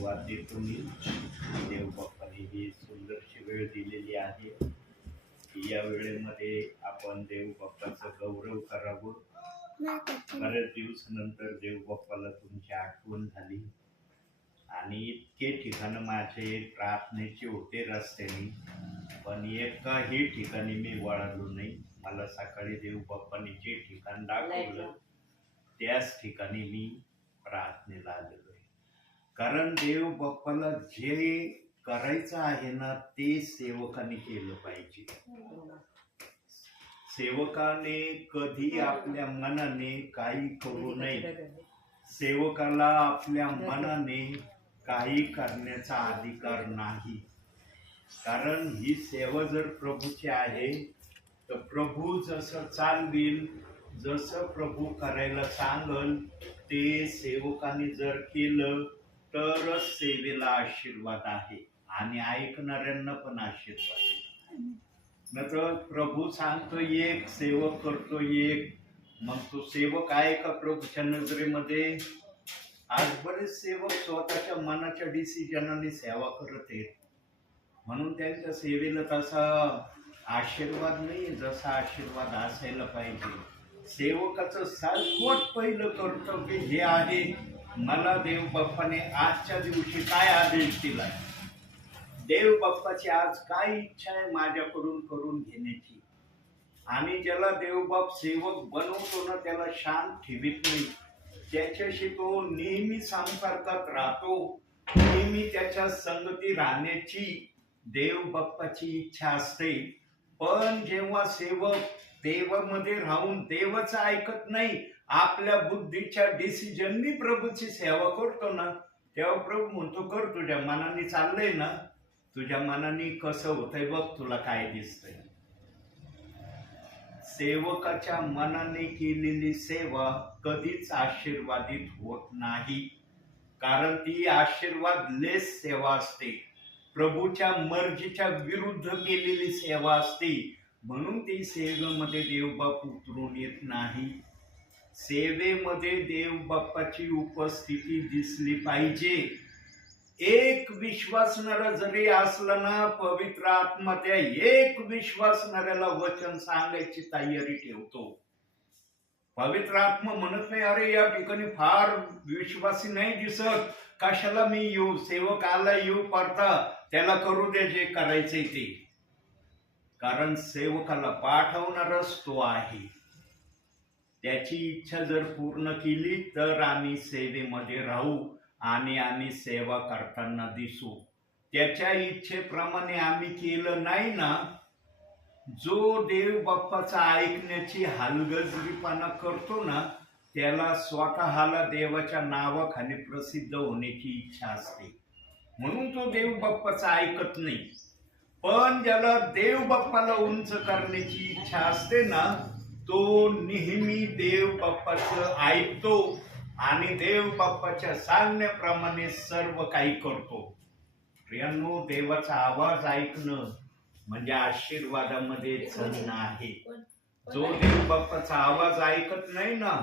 धन्यवाद देतो मी. देव बाप्पाने ही सुंदरशी वेळ दिलेली आहे. या वेळेमध्ये आपण देव बाप्पाचा गौरव करावं. बऱ्याच दिवसानंतर देव बाप्पाला तुमची आठवण झाली आणि इतके ठिकाण माझे प्रार्थनेचे होते रस्त्याने, पण एकाही ठिकाणी मी वळालो नाही. मला सकाळी देव बाप्पाने जे ठिकाण दाखवलं त्याच ठिकाणी मी प्रार्थनेला आलेलो आहे. कारण देव बाप्पाला जे करायचं आहे ना ते सेवकाने केलं पाहिजे. सेवकाने कधी आपल्या मनाने काही करू नये. सेवकाला आपल्या मनाने काही करण्याचा अधिकार नाही. कारण ही सेवा जर प्रभूची आहे तर प्रभू जसं चालविल, जसं प्रभू करायला सांगल ते सेवकाने जर केलं तरच सेवेला आशीर्वाद आहे आणि ऐकणाऱ्यांना पण आशीर्वाद आहे. नंतर प्रभू सांगतो एक, सेवक करतो एक, मग तो सेवक आहे का प्रभूच्या नजरेमध्ये? आज बरेच सेवक स्वतःच्या मनाच्या डिसिजनाने सेवा करत आहेत, म्हणून त्यांच्या सेवेला तसा आशीर्वाद नाही जसा आशीर्वाद असायला पाहिजे. सेवकाचं सर्वात पहिलं कर्तव्य हे आहे, मला देव बाप्पाने आजच्या दिवशी काय आदेश दिलाय, देव बाप्पाची आज काय इच्छा आहे माझ्याकडून करून घेण्याची. आणि ज्याला देवबाप सेवक बनवतो ना त्याला शांत ठेवीत नाही. त्याच्याशी तो नेहमी संपर्कात राहतो, नेहमी त्याच्या संगती राहण्याची देव बाप्पाची इच्छा असते. पण जेव्हा सेवक देवामध्ये राहून देवाचं ऐकत नाही, आपल्या बुद्धीच्या डिसिजननी प्रभूची सेवा करतो ना, तेव्हा प्रभू म्हणतो कर, तुझ्या मनाने चाललंय ना, तुझ्या मनाने कसं होतंय बघ, तुला काय दिसतंय. सेवकाच्या मनाने केलेली सेवा कधीच आशीर्वादित होत नाही, कारण ती आशीर्वाद लेस सेवा असते. प्रभूच्या मर्जीच्या विरुद्ध केलेली सेवा असते, म्हणून ती सेवेमध्ये देवबाप उतरून येत नाही. सेवेमध्ये देव बाप्पाची उपस्थिती दिसली पाहिजे. एक विश्वासणारा जरी असला ना, पवित्र आत्मा त्या एक विश्वासणाऱ्याला वचन सांगायची तयारी ठेवतो. पवित्र आत्मा म्हणत नाही अरे या ठिकाणी फार विश्वासी नाही दिसत, कशाला मी येऊ, सेवकाला येऊ पडता, त्याला करू दे जे करायचे ते. कारण सेवकाला पाठवणारच तो आहे. त्याची इच्छा जर पूर्ण केली तर आम्ही सेवेमध्ये राहू आणि आम्ही सेवा करताना दिसू. त्याच्या इच्छेप्रमाणे आम्ही केलं नाही ना, जो देव बाप्पाचा ऐकण्याची हलगर्जीपणा करतो ना, त्याला स्वतःला देवाच्या नावाखाली प्रसिद्ध होण्याची इच्छा असते, म्हणून तो देव बाप्पाचा ऐकत नाही. पण ज्याला देव बाप्पाला उंच करण्याची इच्छा असते ना, तो नेहमी देव बाप्पाचं ऐकतो आणि देव बाप्पाच्या सांगण्याप्रमाणे सर्व काही करतो. प्रियांनो, देवाचा आवाज ऐकणं म्हणजे आशीर्वादामध्ये चढणं आहे. जो देव बाप्पाचा आवाज ऐकत नाही ना,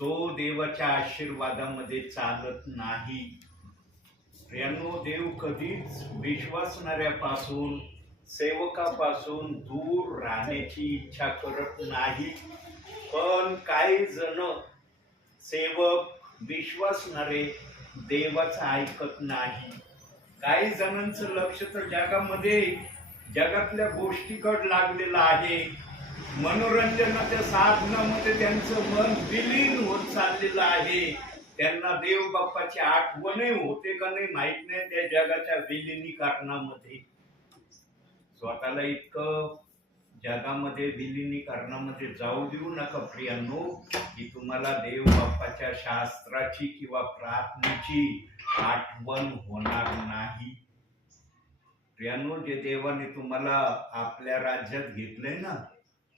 तो देवाच्या आशीर्वादामध्ये चालत नाही. प्रियांनो, देव कधीच विश्वासणाऱ्यापासून, सेवकापासून दूर राहण्याची इच्छा करत नाही. पण काही जण सेवक विश्वासणारे देवाचं ऐकत नाही. काही जणांचं लक्ष तर जगातल्या गोष्टीकडे लागलेलं आहे. मनोरंजनाच्या साधनामध्ये त्यांचं मन विलीन होत चाललेलं आहे. त्यांना देव बाप्पाची आठवणही होते का नाही माहित नाही. त्या जगाच्या विलिनीकरणामध्ये स्वतःला इतकं जगामध्ये विलिनीकरणामध्ये जाऊ देऊ नका प्रियांनो, की तुम्हाला देव बाप्पाच्या शास्त्राची किंवा प्रार्थनेची आठवण होणार नाही. प्रियांनो, जे देवाने तुम्हाला आपल्या राज्यात घेतलंय ना,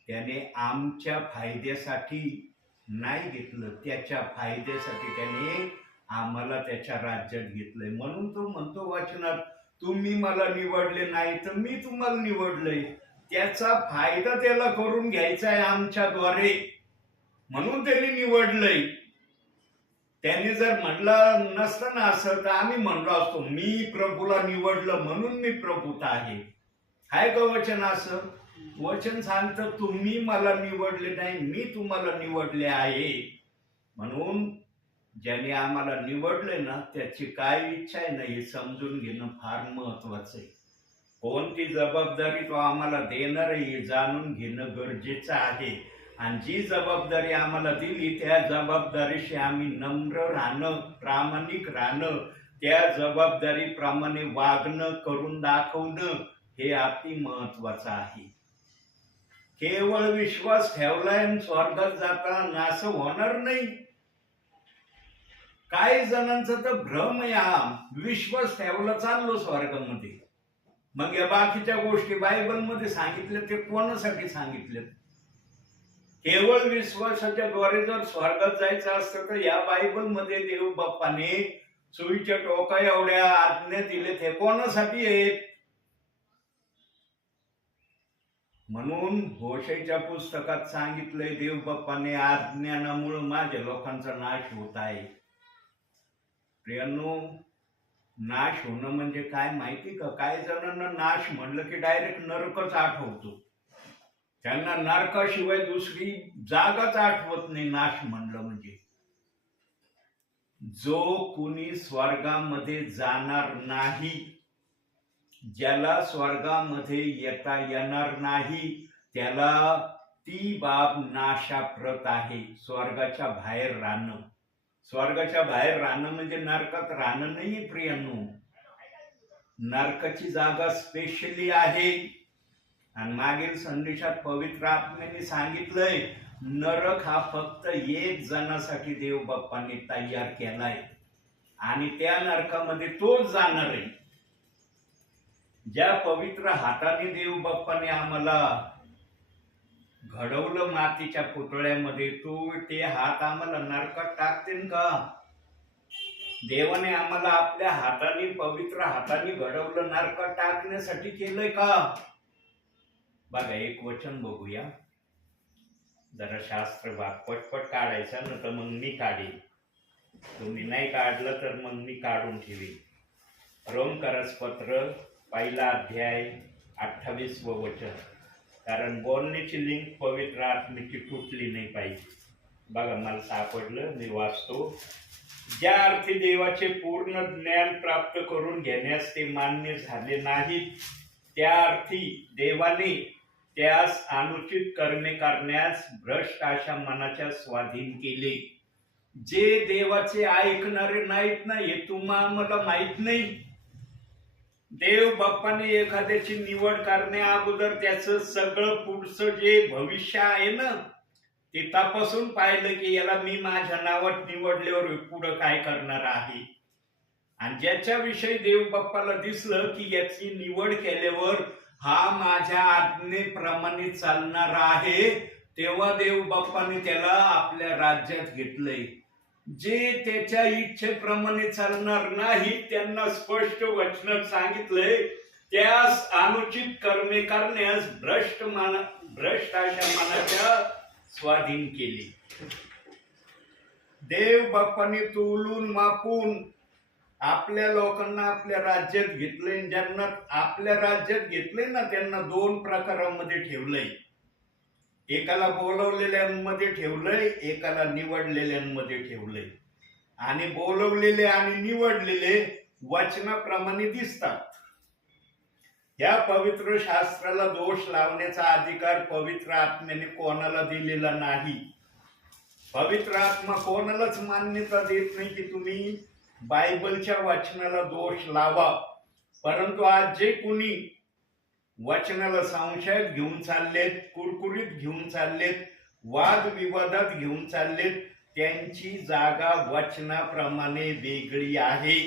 त्याने आमच्या फायद्यासाठी नाही घेतलं, त्याच्या फायद्यासाठी त्याने आम्हाला त्याच्या राज्यात घेतलंय. म्हणून तो म्हणतो वचनात, तुम्ही मला निवडले नाही तर मी तुम्हाला निवडलंय. त्याचा फायदा त्याला करून घ्यायचा आहे आमच्याद्वारे, म्हणून त्यांनी निवडलंय. त्यांनी जर म्हणलं नसतं ना असं, तर आम्ही म्हणलो असतो मी प्रभूला निवडलं म्हणून मी प्रभूत आहे. हाय का वचन असं? वचन सांगतं तुम्ही मला निवडले नाही, मी तुम्हाला निवडले आहे. म्हणून ज्याने आम्हाला निवडले ना, त्याची काय इच्छा आहे ना हे समजून घेणं फार महत्वाचं आहे. कोणती जबाबदारी तो आम्हाला देणार आहे हे जाणून घेणं गरजेचं आहे. आणि जी जबाबदारी आम्हाला दिली त्या जबाबदारीशी आम्ही नम्र राहणं, प्रामाणिक राहणं, त्या जबाबदारीप्रमाणे वागणं, करून दाखवणं हे अति महत्वाचं आहे. केवळ विश्वास ठेवलाय आणि स्वर्गात जाताना असं होणार नाही. काही जणांचं तर भ्रम आहे, विश्वास ठेवला चाललो स्वर्गामध्ये. मग या बाकीच्या गोष्टी बायबलमध्ये सांगितल्या ते कोणासाठी सांगितल्या? केवळ विश्वासाच्या द्वारे जर स्वर्गात जायचं असतं तर या बायबलमध्ये देव बाप्पाने सुईच्या टोका एवढ्या आज्ञा दिलेत, हे कोणासाठी आहेत? म्हणून होशेच्या पुस्तकात सांगितलंय देव बाप्पाने अज्ञानामुळे माझ्या लोकांचा नाश होत आहे. प्रियांनो, नाश होणं म्हणजे काय माहिती का? काही जणांना नाश म्हणलं की डायरेक्ट नरकच आठवतो. त्यांना नरकाशिवाय दुसरी जागाच आठवत नाही नाश म्हणलं म्हणजे. जो कुणी स्वर्गामध्ये जाणार नाही, ज्याला स्वर्गामध्ये येता येणार नाही, त्याला ती बाब नाशाप्रत आहे. स्वर्गाच्या बाहेर राहणं. स्वर्गाच्या बाहेर राहणं म्हणजे नरकात राहणं नाहीये प्रियांनो. नरकाची जागा स्पेशली आहे. आणि मागील संदेशात पवित्र आत्म्याने सांगितलंय नरक हा फक्त एक जणासाठी देव बाप्पाने तयार केलाय आणि त्या नरकामध्ये तोच जाणार आहे. ज्या पवित्र हाताने देव बाप्पाने आम्हाला घडवलं मातीच्या पुतळ्यामध्ये, ते हात आम्हाला नरकात टाकतील का? देवाने आम्हाला आपल्या हाताने, पवित्र हाताने घडवलं, नरकात टाकण्यासाठी केलंय का? बघा, एक वचन बघूया. जरा शास्त्र भाग पटपट काढायचा ना, तर मग मी काढेन. तुम्ही नाही काढलं तर मग मी काढून ठेवीन. रोमकरस पत्र 1 अध्याय 28 वचन. कारण बोलण्याची लिंक पवित्र आत्म्याची तुटली नाही पाहिजे. बघा, मला सापडलं, मी वाचतो. ज्या अर्थी देवाचे पूर्ण ज्ञान प्राप्त करून घेण्यास ते मान्य झाले नाहीत, त्या अर्थी देवाने त्यास अनुचित कर्मे करण्यास भ्रष्ट अशा मनाच्या स्वाधीन केले. जे देवाचे ऐकणारे नाहीत ना, हे तुम्हाला माहित नाही. देव बाप्पाने एखाद्याची निवड करण्या अगोदर त्याचं सगळं पुढचं जे भविष्य आहे ना, ते तपासून पाहिलं की याला मी माझ्या नावात निवडल्यावर पुढं काय करणार आहे. आणि ज्याच्याविषयी देव बाप्पाला दिसलं की याची निवड केल्यावर हा माझ्या आज्ञेप्रमाणे चालणार आहे, तेव्हा देव बाप्पाने त्याला आपल्या राज्यात घेतलंय. जे त्याच्या इच्छेप्रमाणे चालणार नाही त्यांना स्पष्ट वचनात सांगितलंय त्यास अनुचित कर्मे करण्यास भ्रष्ट अशा मनाच्या स्वाधीन केली. देव बाप्पाने तोलून मापून आपल्या लोकांना आपल्या राज्यात घेतलंय. ज्यांना आपल्या राज्यात घेतलंय ना, त्यांना 2 प्रकारामध्ये ठेवलंय. एकाला बोलवलेल्यांमध्ये ठेवलंय, एकाला निवडलेल्यांमध्ये ठेवलंय. आणि बोलवलेले आणि निवडलेले वचनाप्रमाणे दिसतात. या पवित्र शास्त्राला दोष लावण्याचा अधिकार पवित्र आत्म्याने कोणाला दिलेला नाही. पवित्र आत्मा कोणालाच मान्यता देत नाही की तुम्ही बायबलच्या वचनाला दोष लावा. परंतु आज जे कुणी वचनाला संशयात घेऊन चाललेत, कुरकुरीत घेऊन चाललेत, वादविवादात घेऊन चाललेत, त्यांची जागा वचनाप्रमाणे वेगळी आहे.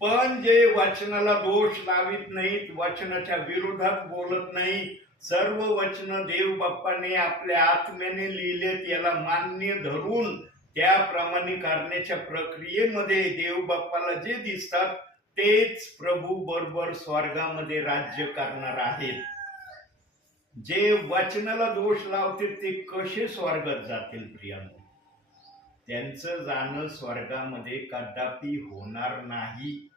पण जे वचनाला दोष लावित नाहीत, वचनाच्या विरोधात बोलत नाही, सर्व वचन देव बाप्पाने आपल्या आत्म्याने लिहिलेत, याला मान्य धरून त्याप्रमाणे करण्याच्या प्रक्रियेमध्ये देव बाप्पाला जे दिसतात तेच प्रभू बरोबर स्वर्गामध्ये राज्य करणार आहेत. जे वचनाला दोष लावतील ते कसे स्वर्गात जातील प्रियांनो? त्यांचं जाणं स्वर्गामध्ये कदापि होणार नाही.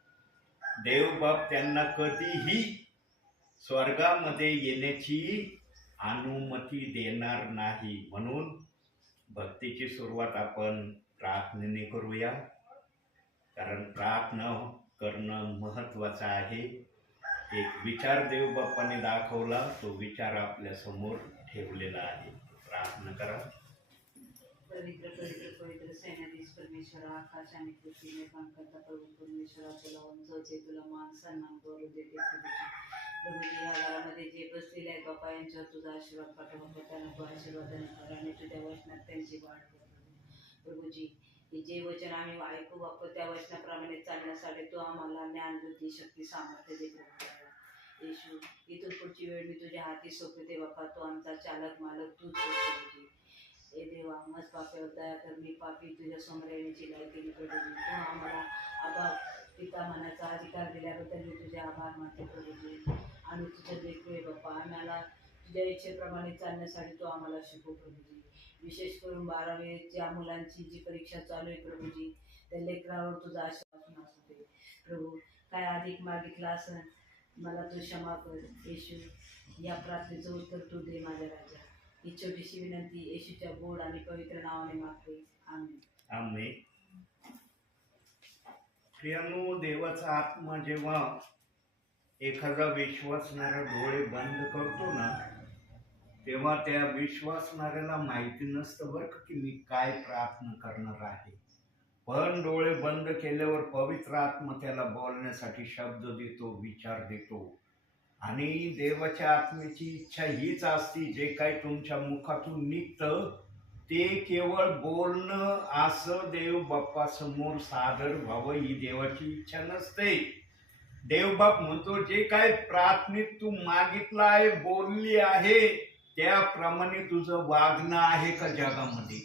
देवबाप त्यांना कधीही स्वर्गामध्ये येण्याची अनुमती देणार नाही. म्हणून भक्तीची सुरुवात आपण प्रार्थनेने करूया, कारण प्रार्थना करणं महत्वाचं आहे. एक विचार देवबापाने दाखवला, तो विचार आपल्या समोर ठेवलेला आहे. प्रार्थना करा. पवित्र पवित्र पवित्र सेनाधीश परमेश्वरा, आकाश आणि पृथ्वी निर्माण करता प्रभू परमेश्वरा, तुला उंचवते, तुला मान सन्मान गौरव देते. प्रभूजी या घरामध्ये जे बसलेले आहेत बापा, यांच्यावर तुझा आशीर्वाद पाठव. त्यांना तू आशीर्वादाने भर आणि तुझ्या वचनात त्यांची वाढ कर. प्रभूजी हे जे वचन आम्ही ऐकू बाप्पा, त्या वचनाप्रमाणे चालण्यासाठी तू आम्हाला ज्ञान, बुद्धी, शक्ती, सामर्थ्य दे. येशू, इथून पुढची वेळ मी तुझ्या हाती सोपवते बाप्पा. तू आमचा चालक मालक तूच प्रभूजी. ए देवा, मज पाप्यावर दया कर. मी पापी तुझ्या समोर येण्याची लायकी प्रभूजी. तू आम्हाला आबा पिता मनाचा अधिकार दिल्याबद्दल मी तुझे आभार मानते प्रभूजी. आणि तुझं देखील बाप्पा, आम्हाला तुझ्या इच्छेप्रमाणे चालण्यासाठी तू आम्हाला शिकव प्रभूजी. विशेष करून 12वीच्या मुलांची जी परीक्षा चालू आहे प्रभूजी, त्या लेकरावर तुझा आशीर्वाद असू दे प्रभू. काय अधिक मागितला असं मला तू क्षमा कर येशू. या प्रार्थनेचं उत्तर तू दे माझ्या राजा. ही छोटीशी विनंती येशूच्या गोड आणि पवित्र नावाने मागते. आमेन. आमेन. प्रियानो, देवाचा आत्मा जेव्हा एखादा विश्वासणारा डोळे बंद करतो ना, तेव्हा त्या विश्वासणाऱ्याला माहिती नसतं बरं की मी काय प्रार्थना करणार आहे. पण डोळे बंद केल्यावर पवित्र आत्मा त्याला बोलण्यासाठी शब्द देतो, विचार देतो. आणि देवाच्या आत्म्याची इच्छा हीच असते, जे काही तुमच्या मुखातून निघतं ते केवळ बोलणं असं देव बाप्पा समोर सादर व्हावं ही देवाची इच्छा नसते. देवबाप म्हणतो, जे काय प्रार्थनेत तू मागितलं आहे, बोलली आहे, त्याप्रमाणे तुझं वागणं आहे का जगामध्ये.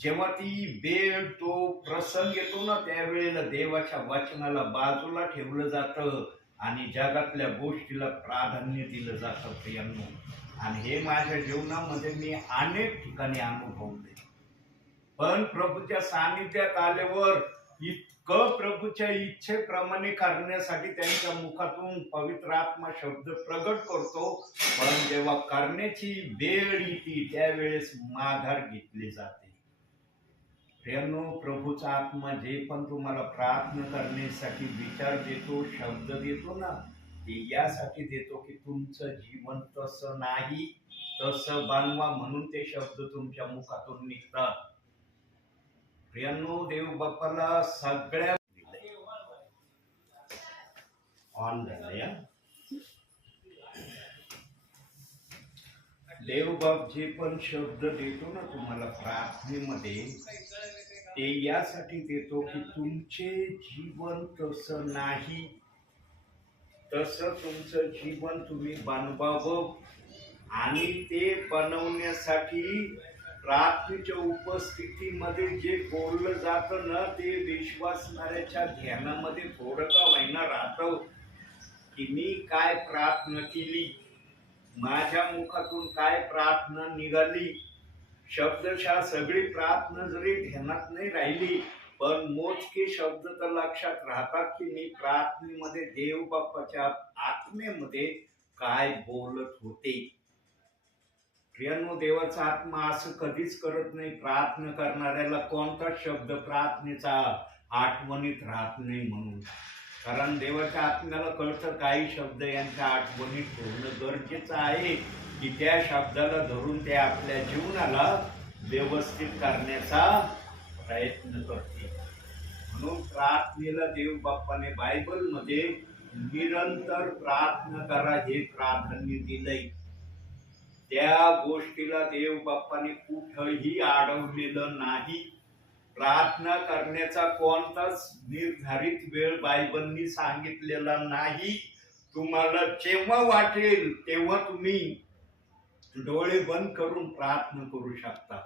जेव्हा ती वेळ, तो प्रसंग येतो ना, त्यावेळेला देवाच्या वचनाला बाजूला ठेवलं जातं आणि जगातल्या गोष्टीला प्राधान्य दिलं जातं प्रियांनो. आणि हे माझ्या जीवनामध्ये मी अनेक ठिकाणी अनुभवले. पण प्रभूच्या सानिध्यात आल्यावर इतकं प्रभूच्या इच्छेप्रमाणे करण्यासाठी त्यांच्या मुखातून पवित्र आत्मा शब्द प्रगट करतो, पण जेव्हा करण्याची वेळ येते त्यावेळेस माघार घेतली जाते. प्रियांनो, प्रभूचा आत्मा जे पण तुम्हाला प्रार्थना करण्यासाठी विचार देतो, शब्द देतो ना, ते यासाठी देतो की तुमचं जीवन तसं नाही, तसं बनवा, म्हणून ते शब्द तुमच्या मुखातून निघतात. प्रियांनो, देव बाप्पाला सगळ्या ऑन झालंय. देवबाप जे पण शब्द देतो ना तुम्हाला प्रार्थनेमध्ये, ते यासाठी देतो की तुमचे जीवन तसं नाही, तसं तुमचं जीवन तुम्ही बनवावं. आणि ते बनवण्यासाठी प्रार्थनेच्या उपस्थितीमध्ये जे बोललं जातं ना, ते विश्वासणाऱ्याच्या ध्यानामध्ये थोडं का होईना राहतं की मी काय प्रार्थना केली, माझ्या मुखातून काय प्रार्थना निघाली. शब्दशः सगळी प्रार्थना जरी ध्यानात नाही राहिली, पण मोजके शब्द तर लक्षात राहतात की मी प्रार्थनेमध्ये देव बाप्पाच्या आत्मेमध्ये काय बोलत होते. प्रियांनो, देवाचा आत्मा असं कधीच करत नाही. प्रार्थना करणाऱ्याला कोणताच शब्द प्रार्थनेचा आठवणीत राहत नाही म्हणून. कारण देवाच्या आत्म्याला कळतं काही शब्द यांच्या आठवणीत ठेवणं गरजेचं आहे की त्या शब्दाला धरून ते आपल्या जीवनाला व्यवस्थित करण्याचा प्रयत्न करते. म्हणून प्रार्थनेला देव बाप्पाने बायबलमध्ये निरंतर प्रार्थना करा हे प्राधान्य दिलंय. त्या गोष्टीला देव बाप्पाने कुठंही अडवलेलं नाही. प्रार्थना करण्याचा कोणताच निर्धारित वेळ बायबलनी सांगितलेला नाही. तुम्हाला जेव्हा वाटेल तेव्हा तुम्ही डोळे बंद करून प्रार्थना करू शकता.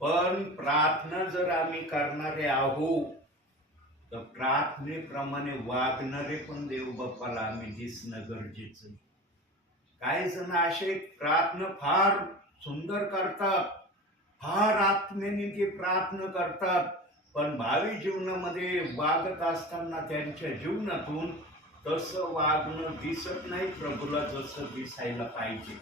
पण प्रार्थना जर आम्ही करणारे आहोत तर प्रार्थनेप्रमाणे वागणारे पण देव बाप्पाला आम्ही दिसणं गरजेचं. काही जण असे प्रार्थना फार सुंदर करतात, फार आत्मेने ते प्रार्थना करतात, पण भावी जीवनामध्ये वागत असताना त्यांच्या जीवनातून तसं वागणं दिसत नाही प्रभूला जसं दिसायला पाहिजे.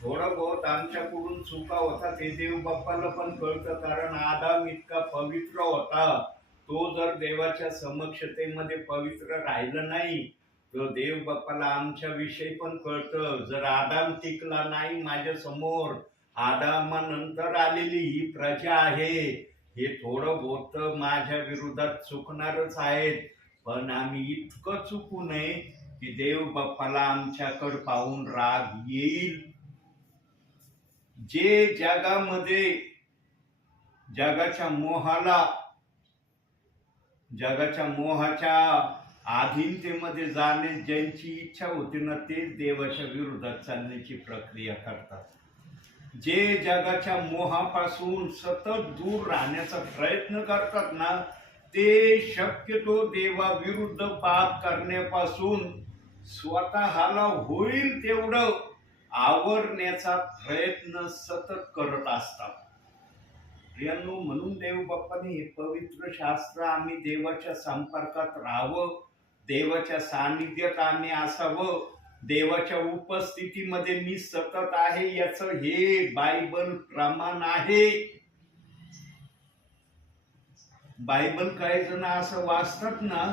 थोडं बहुत आमच्याकडून चुका होता ते देव बाप्पाला पण कळतं, कारण आदाम इतका पवित्र होता, तो जर देवाच्या समक्षतेमध्ये पवित्र राहिला नाही तर देव बाप्पाला आमच्या विषयी पण कळतं. जर आदाम टिकला नाही माझ्या समोर, आदामानंतर आलेली ही प्रजा आहे, हे थोडं बहुत माझ्या विरोधात चुकणारच आहेत, पण आम्ही इतकं चुकू नये की देव बाप्पाला आमच्याकडे पाहून राग येईल. जे जगामध्ये जगाच्या मोहाच्या अधीनतेमध्ये जाणे ज्यांची इच्छा होती ना, तेच देवाच्या विरोधात चालण्याची प्रक्रिया करतात. जे जगाच्या मोहापासून सतत दूर राहण्याचा प्रयत्न करतात ना, ते शक्यतो देवाविरुद्ध पाप करण्यापासून स्वतःला होईल तेवढं आवरण्याचा प्रयत्न सतत करत असतात. प्रियांनो, म्हणून देव बाप्पाने हे पवित्र शास्त्र आम्ही देवाच्या संपर्कात राहावं, देवाच्या सानिध्यात आम्ही असावं, देवाच्या उपस्थितीमध्ये मी सतत आहे याचं हे बायबल प्रमाण आहे. बायबल काही जण असं वाचतात ना,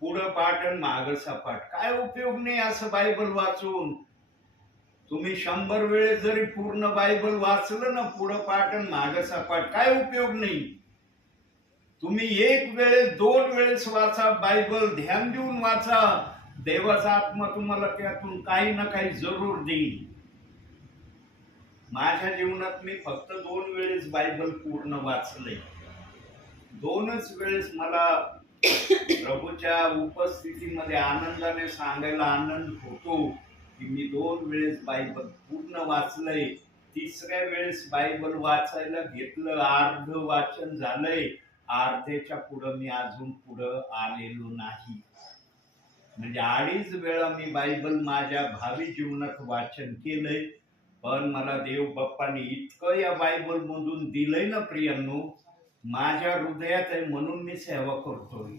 पुढं पाठ आणि मागं सपाट, काय उपयोग नाही असं बायबल वाचून. तुम्ही 100 वेळेस जरी पूर्ण बायबल वाचलं ना, पुढं पाठ आणि मागं सपाट, काय उपयोग नाही. तुम्ही 1 वेळेस 2 वेळेस वाचा बायबल, ध्यान देऊन वाचा, देवाचा आत्मा तुम्हाला त्यातून काही ना काही जरूर देईल. माझ्या जीवनात मी फक्त 2 वेळेस बायबल पूर्ण वाचलंय. 2च वेळेस मला प्रभूच्या उपस्थितीमध्ये आनंदाने सांगायला आनंद होतो की मी 2 वेळेस बायबल पूर्ण वाचलंय. 3ऱ्या वेळेस बायबल वाचायला घेतलं, अर्ध वाचन झालंय, अर्ध्याच्या पुढं मी अजून पुढं आलेलो नाही. म्हणजे 2.5 वेळा मी बायबल माझ्या भावी जीवनात वाचन केलंय. पण मला देव बाप्पाने इतकं या बायबल मधून दिलंय ना प्रियांनो, माझ्या हृदयात आहे म्हणून मी सेवा करतोय.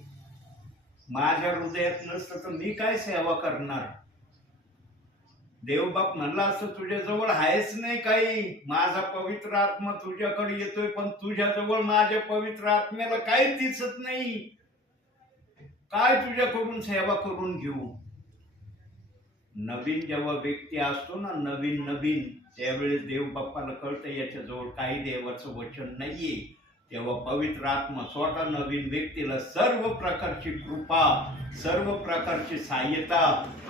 माझ्या हृदयात नसतं तर मी काय सेवा करणार. देवबाप म्हणला असं तुझ्याजवळ आहेच नाही काही, माझा पवित्र आत्मा तुझ्याकडे येतोय, पण तुझ्याजवळ माझ्या पवित्र आत्म्याला काहीच दिसत नाही, काय तुझ्याकडून सेवा करून घेऊ. नवीन जेव्हा व्यक्ती असतो ना, नवीन त्यावेळेस देव बाप्पाला कळतं याच्याजवळ काही देवाचं वचन नाहीये. तेव्हा पवित्र आत्मा स्वतः नवीन व्यक्तीला सर्व प्रकारची कृपा, सर्व प्रकारची सहाय्यता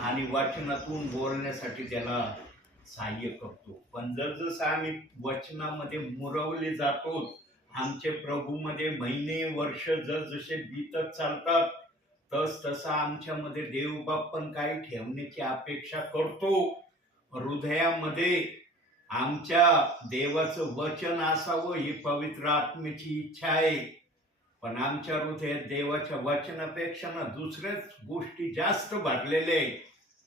आणि वचनातून बोलण्यासाठी त्याला सहाय्य करतो. पण जसं आम्ही वचनामध्ये मुरवले जातो, आमचे प्रभूमध्ये महिने वर्ष जसे बीतत चालतात, तसं आमच्यामध्ये देवबाप पण काही ठेवण्याची अपेक्षा करतो. हृदयामध्ये आमच्या देवाचं वचन असावं ही पवित्र आत्म्याची इच्छा आहे. पण आमच्या हृदयात देवाच्या वचनापेक्षा ना दुसऱ्याच गोष्टी जास्त भरलेल्या आहेत.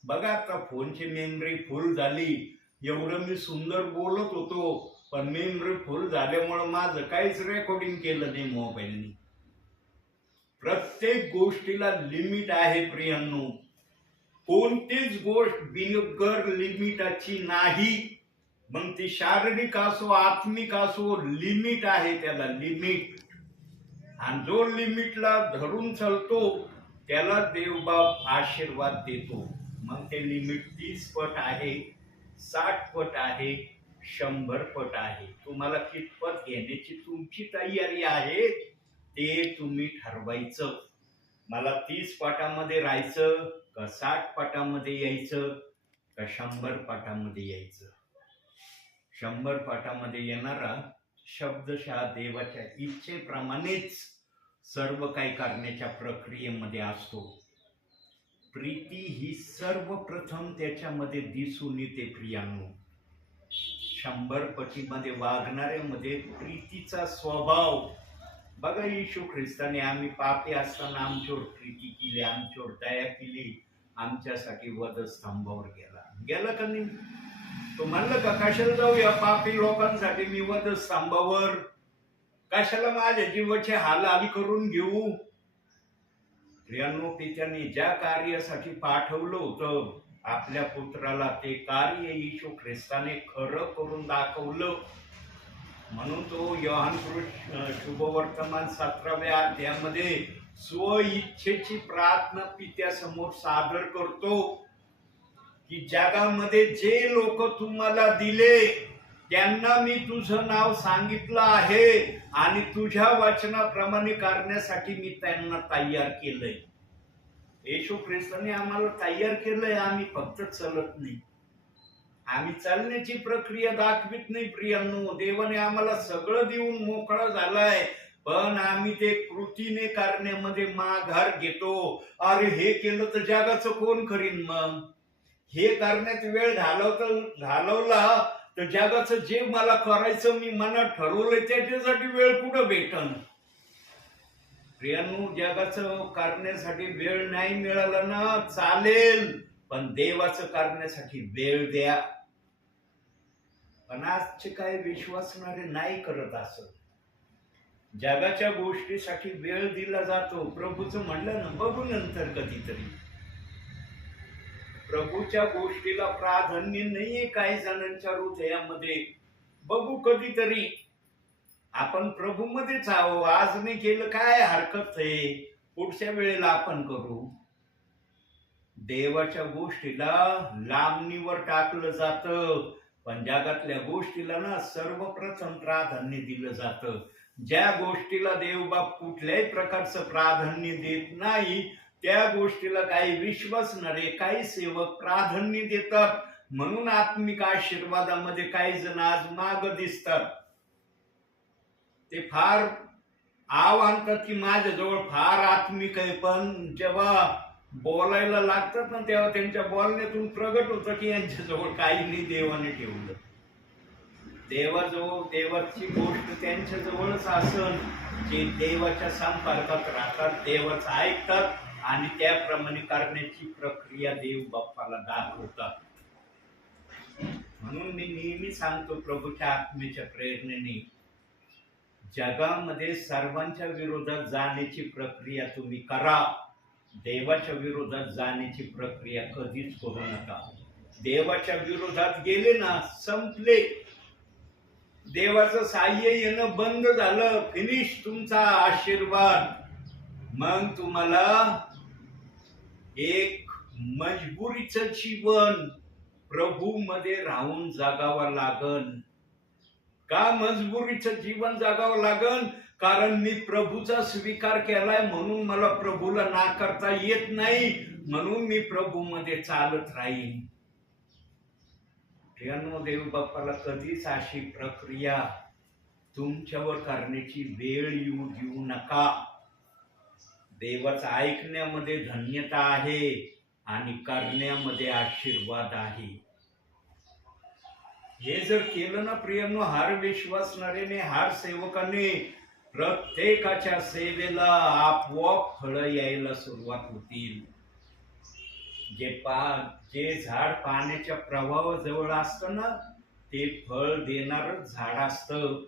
बघा, आता फोनची मेमरी फुल झाली, एवढं मी सुंदर बोलत होतो, पण मेमरी फुल झाल्यामुळे माझं काहीच रेकॉर्डिंग केलं नाही मोबाईलने. प्रत्येक गोष्टीला लिमिट आहे प्रियांनो, कोणतीच गोष्ट बिगर लिमिटाची नाही. मग ती शारीरिक असो आत्मिक असो, लिमिट आहे त्याला, लिमिट. आणि जो लिमिटला धरून चालतो त्याला देवबाप आशीर्वाद देतो. मग ते लिमिट 30 पट आहे, 60 पट आहे, 100 पट आहे. तुम्हाला कितपत घेण्याची तुमची तयारी आहे ते तुम्ही ठरवायचं. मला 30 पटामध्ये राहायचं का 60 पटामध्ये यायचं का 100 पटामध्ये यायचं. 100 पटामध्ये येणारा शब्दशः देवाच्या इच्छेप्रमाणेच सर्व काही करण्याच्या प्रक्रियेमध्ये असतो. प्रीती ही सर्वप्रथम त्याच्यामध्ये दिसून येते प्रियांनो. 100 पटीमध्ये वागणाऱ्यामध्ये प्रीतीचा स्वभाव बघा. येशू ख्रिस्ताने आम्ही पापी असताना आमच्यावर प्रीती केली, आमच्यावर दया केली, आमच्यासाठी वधस्तंभावर गेला का नाही. तो म्हणलं का कशाला जाऊ या पापी लोकांसाठी मी वध स्तंभावर, कशाला माझ्या जीवाचे हाल करून घेऊ. प्रियांनो, पित्याने ज्या कार्यासाठी पाठवलं होतं आपल्या पुत्राला, ते कार्य येशू ख्रिस्ताने खरं करून दाखवलं. म्हणून तो योहान शुभवर्तमान 17व्या अध्यायामध्ये स्व इच्छेची प्रार्थना पित्यासमोर सादर करतो की जगामध्ये जे लोक तुम्हाला दिले त्यांना मी तुझं नाव सांगितलं आहे आणि तुझ्या वचनाप्रमाणे करण्यासाठी मी त्यांना तयार केलंय. येशू ख्रिस्ताने आम्हाला तयार केलंय, आम्ही फक्त चलत नाही, आम्ही चालण्याची प्रक्रिया दाखवित नाही. प्रियांनो, देवाने आम्हाला सगळं देऊन मोकळा झालाय, पण आम्ही ते कृतीने करण्यामध्ये माघार घेतो. अरे हे केलं तर जगाचं कोण करीन, मग हे करण्यात वेळ घालवला तर जगाचं जे मला करायचं मी मनात ठरवलंय त्याच्यासाठी वेळ कुठं भेटन. प्रियांनो, जगाचं करण्यासाठी वेळ नाही मिळाला ना चालेल, पण देवाचं करण्यासाठी वेळ द्या. पण आजचे काही विश्वासणारे नाही करत असं. जगाच्या गोष्टीसाठी वेळ दिला जातो. प्रभूचं म्हणलं ना, बघू नंतर कधीतरी. प्रभूच्या गोष्टीला प्राधान्य नाहीये काही जणांच्या हृदयामध्ये. बघू कधीतरी. आपण प्रभू मध्येच आहो. आज नाही केलं काय हरकत आहे, पुढच्या वेळेला आपण करू. देवाच्या गोष्टीला लांबणीवर टाकलं जातं, पण जगातल्या गोष्टीला ना सर्वप्रथम प्राधान्य दिलं जातं. ज्या गोष्टीला देवबाप कुठल्याही प्रकारचं प्राधान्य देत नाही त्या गोष्टीला काही विश्वासणारे, काही सेवक प्राधान्य देतात. म्हणून आत्मिक आशीर्वादामध्ये काही जण आज माग दिसतात. ते फार आणतात की माझ्याजवळ फार आत्मिक आहे, पण जेव्हा बोलायला लागतात ना तेव्हा त्यांच्या बोलण्यातून प्रगट होतं की यांच्याजवळ काही नाही देवाने ठेवलं. देवाजवळ देवाची गोष्ट त्यांच्या जवळच असन जे देवाच्या संपर्कात राहतात, देवाचं ऐकतात आणि त्याप्रमाणे करण्याची प्रक्रिया देव बाप्पाला दाखवतात. म्हणून मी नेहमी सांगतो, प्रभूच्या आत्मेच्या प्रेरणेने जगामध्ये सर्वांच्या विरोधात जाण्याची प्रक्रिया तुम्ही करा, देवाच्या विरोधात जाण्याची प्रक्रिया कधीच करू नका. देवाच्या विरोधात गेले ना संपले. देवाचं साह्य येणं बंद झालं, फिनिश तुमचा आशीर्वाद. मग तुम्हाला एक मजबुरीचं जीवन प्रभू मध्ये राहून जगावं लागन. का मजबुरीचं जीवन जगावं लागन? कारण मी प्रभूचा स्वीकार केलाय म्हणून मला प्रभूला नाकारता येत नाही, म्हणून मी प्रभू मध्ये चालत राहीन. देव बाप्पाला कधीच अशी प्रक्रिया तुमच्यावर करण्याची वेळ येऊ देऊ नका. देवाचं ऐकण्यामध्ये धन्यता आहे आणि करण्यामध्ये आशीर्वाद आहे. हे जर केलं ना प्रियांनो, हर विश्वासणाऱ्याने, हर सेवकाने प्रत्येकाच्या सेवेला आपोआप फळं यायला सुरुवात होतील. जे झाड पाण्याच्या प्रवाहाजवळ असतं ना ते फळ देणारच झाड असतं.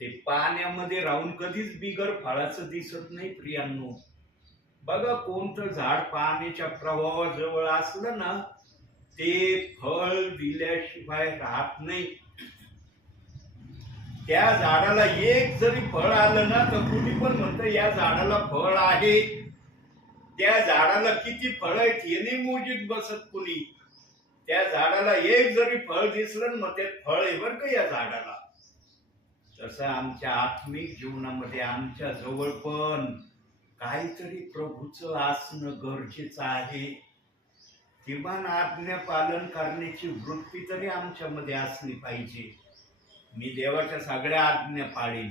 ते पाण्यामध्ये राहून कधीच बिगर फळाचं दिसत नाही. प्रियांनो, बघा कोणतं झाड पाण्याच्या प्रवाहाजवळ असलं ना ते फळ दिल्याशिवाय राहत नाही. त्या झाडाला एक जरी फळ आलं ना तर कुणी पण म्हणतं या झाडाला फळ आहे. त्या झाडाला किती फळ आहेत हे नाही मोजीत बसत कुणी. त्या झाडाला एक जरी फळ दिसलं मग ते फळ आहे बरं का या झाडाला. तसं आमच्या आत्मिक जीवनामध्ये आमच्या जवळ पण काहीतरी प्रभूचं असणं गरजेचं आहे. किमान आज्ञा पालन करण्याची वृत्ती तरी आमच्यामध्ये असली पाहिजे. मी देवाच्या सगळ्या आज्ञा पाळीन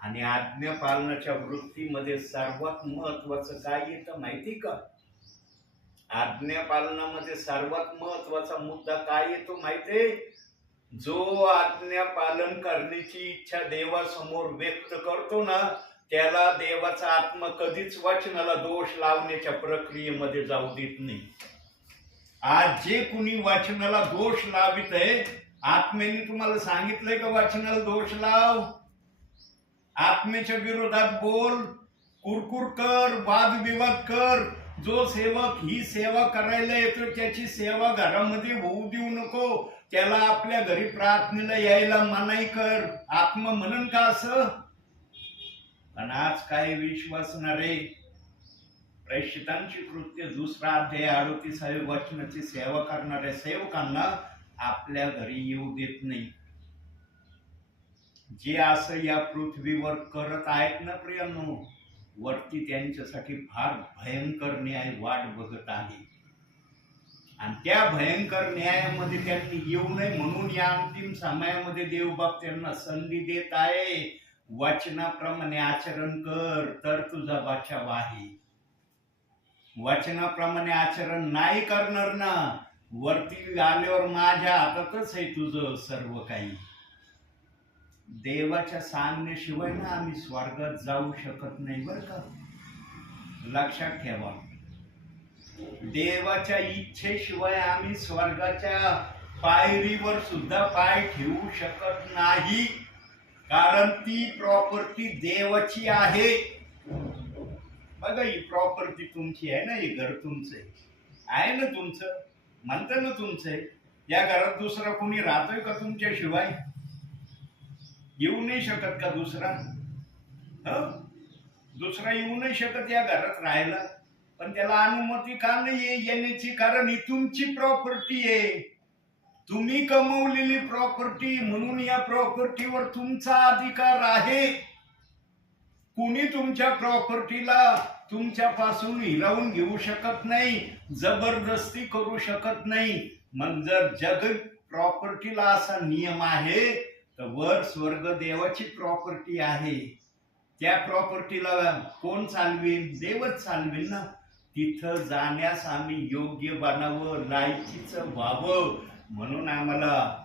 आणि आज्ञा पालनाच्या वृत्तीमध्ये सर्वात महत्वाचं काय येतं माहिती का? आज्ञा पालनामध्ये सर्वात महत्वाचा मुद्दा काय येतो माहितीये? जो आज्ञा पालन करण्याची इच्छा देवासमोर व्यक्त करतो ना त्याला देवाचा आत्मा कधीच वचनाला दोष लावण्याच्या प्रक्रियेमध्ये जाऊ देत नाही. आज जे कुणी वाचनाला दोष लावित आहे, आत्म्याने तुम्हाला सांगितलंय का वाचनाला दोष लाव? आत्मेच्या विरोधात बोल, कुरकुर कर, वादविवाद कर. जो सेवक ही सेवा करायला येतो त्याची सेवा घरामध्ये होऊ देऊ नको. त्याला आपल्या घरी प्रार्थनेला यायला मनाई कर. आत्मा म्हणन का असं? पण आज काय विश्वासणारे प्रेषितांची कृत्य 2 अध्याय 38 वचनाची सेवा करणाऱ्या सेवकांना आपल्या घरी येऊ देत नाही. जे असं या पृथ्वीवर करत आहेत ना प्रियांनो, वरती त्यांच्यासाठी फार भयंकर न्याय वाट बघत आहे. आणि त्या भयंकर न्यायामध्ये त्यांनी येऊ नये म्हणून या अंतिम समयामध्ये देवबाप त्यांना संधी देत आहे. वचनाप्रमाणे आचरण कर तर तुझा बचाव आहे. वचनाप्रमाणे आचरण नाही करणार ना, वरती आल्यावर माझ्या हातातच आहे तुझं सर्व काही. देवाच्या सांगण्याशिवाय ना आम्ही स्वर्गात जाऊ शकत नाही बरं का, लक्षात ठेवा. देवाच्या इच्छेशिवाय आम्ही स्वर्गाच्या पायरीवर सुद्धा पाय ठेवू शकत नाही. कारण ती प्रॉपर्टी देवाची आहे. बघा, ही प्रॉपर्टी तुमची आहे ना, हे घर तुमचं आहे ना, तुमचं म्हणतं ना तुमचं आहे. या घरात दुसरा कोणी राहतोय का तुमच्याशिवाय? येऊ नाही शकत का दुसरा? दुसरा येऊ नाही शकत या घरात राहायला. पण त्याला अनुमती का नाही येण्याची? कारण ही तुमची प्रॉपर्टी आहे, तुम्ही कमवलेली प्रॉपर्टी. म्हणून या प्रॉपर्टीवर तुमचा अधिकार आहे. कुणी तुमच्या प्रॉपर्टीला तुमच्यापासून हिरावून घेऊ शकत नाही, जबरदस्ती करू शकत नाही. मग जर जग प्रॉपर्टीला असा नियम आहे, तर वर स्वर्ग देवाची प्रॉपर्टी आहे. त्या प्रॉपर्टीला कोण चालवेल? देवच चालवेल ना. तिथं जाण्यास आम्ही योग्य बनावं, लायकीचं व्हावं. म्हणून आम्हाला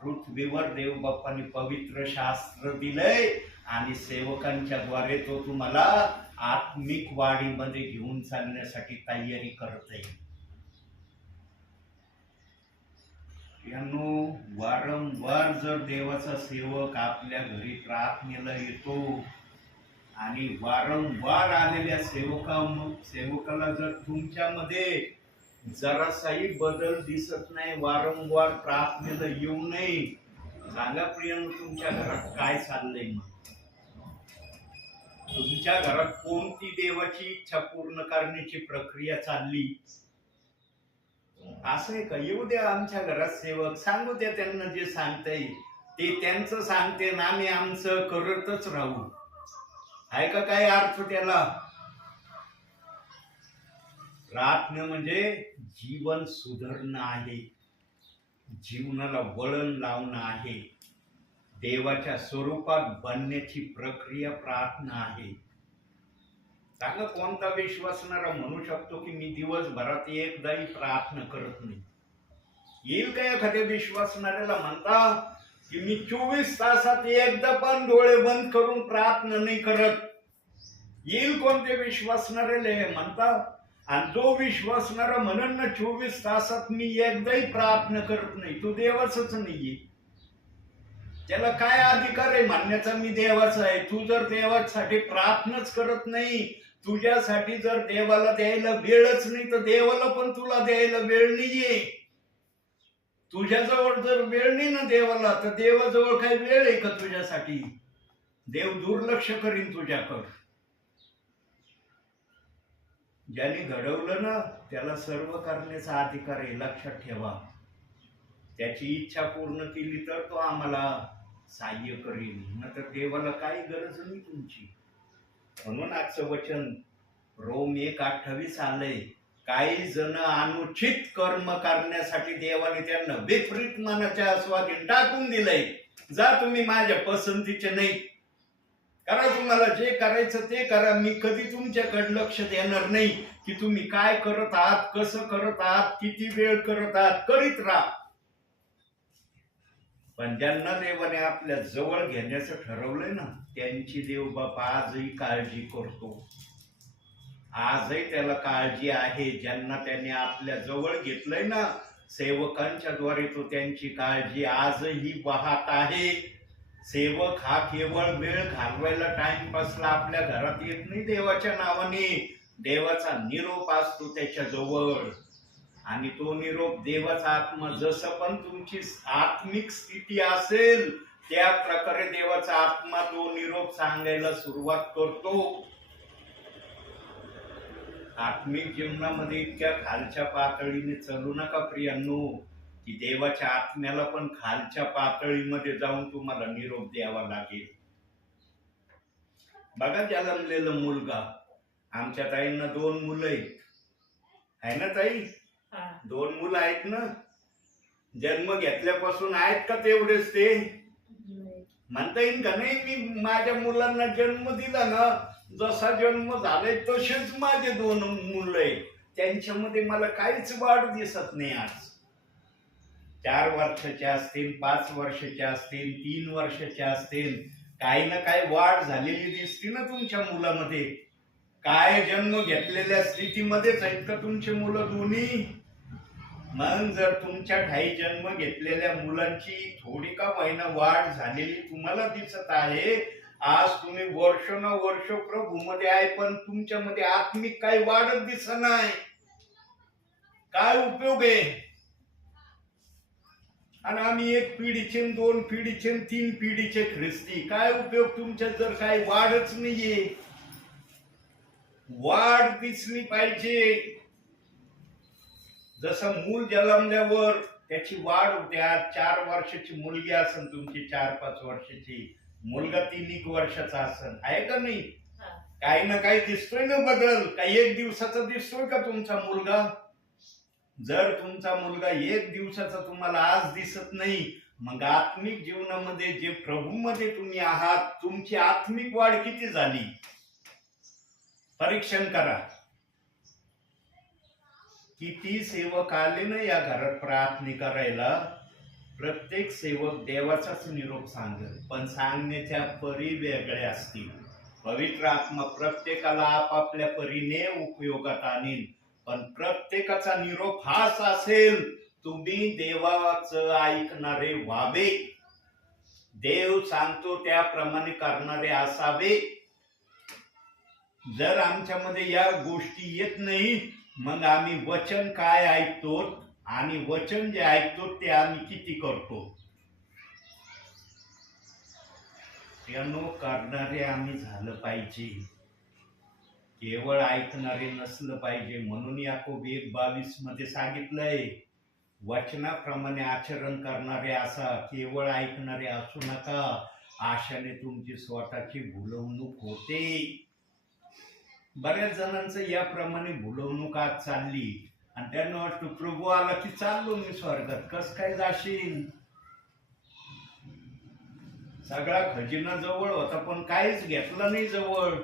पृथ्वीवर देवबाप्पाने पवित्र शास्त्र दिलंय आणि सेवकांच्या द्वारे तो तुम्हाला आत्मिक वाढीमध्ये घेऊन चालण्यासाठी तयारी करते. यानो, वारंवार जर देवाचा सेवक आपल्या घरी प्रार्थनेला येतो आणि वारंवार आलेल्या सेवकाला जर तुमच्यामध्ये जरासाही बदल दिसत नाही, वारंवार प्रार्थनेला येऊ नये, सांगा प्रियांनो, तुमच्या घरात काय चाललंय? मग तुमच्या घरात कोणती देवाची इच्छा पूर्ण करण्याची प्रक्रिया चालली? असं आहे का? येऊ द्या आमच्या घरात सेवक, सांगू द्या त्यांना जे सांगताय ते त्यांचं सांगते ना, आम्ही आमचं करतच राहू. आहे का काय अर्थ त्याला? प्रार्थना म्हणजे जीवन सुधारणं आहे, जीवनाला वळण लावणं आहे, देवाच्या स्वरूपात बनण्याची प्रक्रिया प्रार्थना आहे. सांगा, कोणता विश्वासणारा म्हणू शकतो की मी दिवसभरात एकदाही प्रार्थना करत नाही? येईल का एखाद्या विश्वासणाऱ्याला म्हणता की मी 24 तासात एकदा पण डोळे बंद करून प्रार्थना नाही करत? येईल कोणते विश्वासणाऱ्याला म्हणता? आणि जो विश्वासणारा म्हणून ना 24 तासात मी एकदाही प्रार्थना करत नाही, तो देवाचाच नाहीये. त्याला काय अधिकार आहे म्हणण्याचा मी देवाचा आहे? तू जर देवासाठी प्रार्थनाच करत नाही, तुझ्यासाठी जर देवाला द्यायला वेळच नाही, तर देवाला पण तुला द्यायला वेळ नाहीये. तुझ्याजवळ जर वेळ नाही ना देवाला, तर देवाजवळ काही वेळ आहे का तुझ्यासाठी? देव दुर्लक्ष करीन तुझ्याकडं. ज्याने घडवलं ना त्याला सर्व करण्याचा अधिकार आहे, लक्षात ठेवा. त्याची इच्छा पूर्ण केली तर तो आम्हाला सहाय्य करील, नाहीतर देवाला काही गरज नाही तुमची. म्हणून आजचं वचन रोम 1:28 आलंय, काही जण अनुचित कर्म करण्यासाठी देवाने त्यांना विपरीत मनाच्या स्वाधीन टाकून दिलंय. जा तुम्ही माझ्या पसंतीचे नाही, करा तुम्हाला जे करायचं ते करा, मी कधी तुमच्याकडे लक्ष देणार नाही की तुम्ही काय करत आहात, कसं करत आहात, किती वेळ करत आहात, करीत राहा. पण ज्यांना देवाने आपल्या जवळ घेण्याचं ठरवलंय ना, त्यांची देव बाप आजही काळजी करतो. आजही त्याला काळजी आहे. ज्यांना त्याने आपल्या जवळ घेतलंय ना, सेवकांच्या द्वारे तो त्यांची काळजी आजही पाहत आहे. सेवक हा केवळ वेळ घालवायला, टाइमपासला आपल्या घरात येत नाही देवाच्या नावाने. देवाचा निरोप असतो त्याच्या जवळ, आणि तो निरोप देवाचा आत्मा, जसं पण तुमची आत्मिक स्थिती असेल त्या प्रकारे देवाचा आत्मा तो निरोप सांगायला सुरुवात करतो. आत्मिक जीवनामध्ये इतक्या खालच्या पातळीने चालू नका प्रियांनो, की देवाच्या आत्म्याला पण खालच्या पातळीमध्ये जाऊन तुम्हाला निरोप द्यावा लागेल. बघा, जन्मलेला मुलगा, आमच्या ताईंना 2 मुलं आहेत, आहे ना ताई? 2 मुलं आहेत ना? जन्म घेतल्यापासून आहेत का तेवढेच ते? म्हणता येईल का नाही? मी माझ्या मुलांना जन्म दिला ना, जसा जन्म झालाय तसेच माझे 2 मुलं आहेत. त्यांच्यामध्ये मला काहीच वाढ दिसत नाही. आज 4 वर्षाचे असतील, 5 वर्षाचे असतील, 3 वर्षाचे असतील, काही ना काही वाढ झालेली दिसते ना तुमच्या मुलामध्ये. काय जन्म घेतलेल्या स्थितीमध्येच आहेत का तुमचे मुलं दोन्ही? मग जर तुमच्या ठाई जन्म घेतलेल्या मुलांची थोडी का होईना वाढ झालेली तुम्हाला दिसत आहे, आज तुम्ही वर्ष प्रभूमध्ये आहे, पण तुमच्यामध्ये आत्मिक काही वाढत दिसत नाही, काय उपयोग आहे? आणि आम्ही 1 पिढीचे, 2 पिढीचे, 3 पिढीचे ख्रिस्ती, काय उपयोग तुमच्यात जर काही वाढच नाहीये? वाढ दिसली पाहिजे. जसं मूल जन्मल्यावर त्याची वाढ होते. आज 4 वर्षाची मुलगी असेल तुमची, 4-5 वर्षाची, मुलगा 3-1 वर्षाचा असेल, आहे का नाही? काही ना काही दिसतोय ना बदल. काही 1 दिवसाचा दिसतोय का तुमचा मुलगा? जर तुमचा मुलगा 1 दिवसाचा तुम्हाला आज दिसत नाही, मग आत्मिक जीवनामध्ये जे प्रभूमध्ये तुम्ही आहात, तुमची आत्मिक वाढ किती झाली? परीक्षण करा. किती सेवक आले ना या घरात प्रार्थना करायला, प्रत्येक सेवक देवाचाच निरोप सांगेल, पण सांगण्याच्या परी वेगळ्या असतील. पवित्र आत्मा प्रत्येकाला आपापल्या परीने उपयोगात आणील, पण प्रत्येकाचा निरोप हाच असेल, तुम्ही देवाचं ऐकणारे व्हावे, देव सांगतो त्याप्रमाणे करणारे असावे. जर आमच्यामध्ये या गोष्टी येत नाही, मग आम्ही वचन काय ऐकतो आणि वचन जे ऐकतो ते आम्ही किती करतो? त्यानो करणारे आम्ही झालं पाहिजे, केवळ ऐकणारे नसलं पाहिजे. म्हणून याकोब 1:22 मध्ये सांगितलंय, वचनाप्रमाणे आचरण करणारे असा, केवळ ऐकणारे असू नका, आशाने तुमची स्वतःची भुलवणूक होते. बऱ्याच जणांचं याप्रमाणे भुलवणूक आज चालली, आणि त्यांना वाटतं प्रभू आला की चाललो मी स्वर्गात. कस काय जाशील? सगळा खजिना जवळ होता, पण काहीच घेतला नाही जवळ.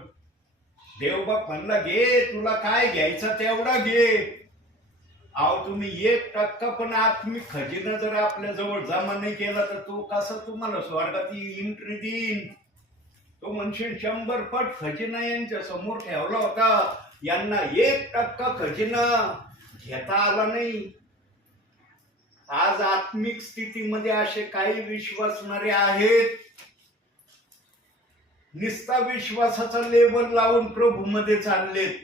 देवबाप म्हणला, घे, तुला काय घ्यायचा तेवढा घे. अहो, तुम्ही 1% पण आत्मिक खजिना जर आपल्या जवळ जमा नाही केला, तर तो कसा तुम्हाला स्वर्गात एंट्री देईन? तो म्हणशील 100 पट खजिना यांच्या समोर ठेवला होता, यांना 1% खजिना घेता आला नाही. आज आत्मिक स्थितीमध्ये असे काही विश्वासणारे आहेत, निस्ता विश्वासाचा लेबल लावून प्रभू मध्ये चाललेत.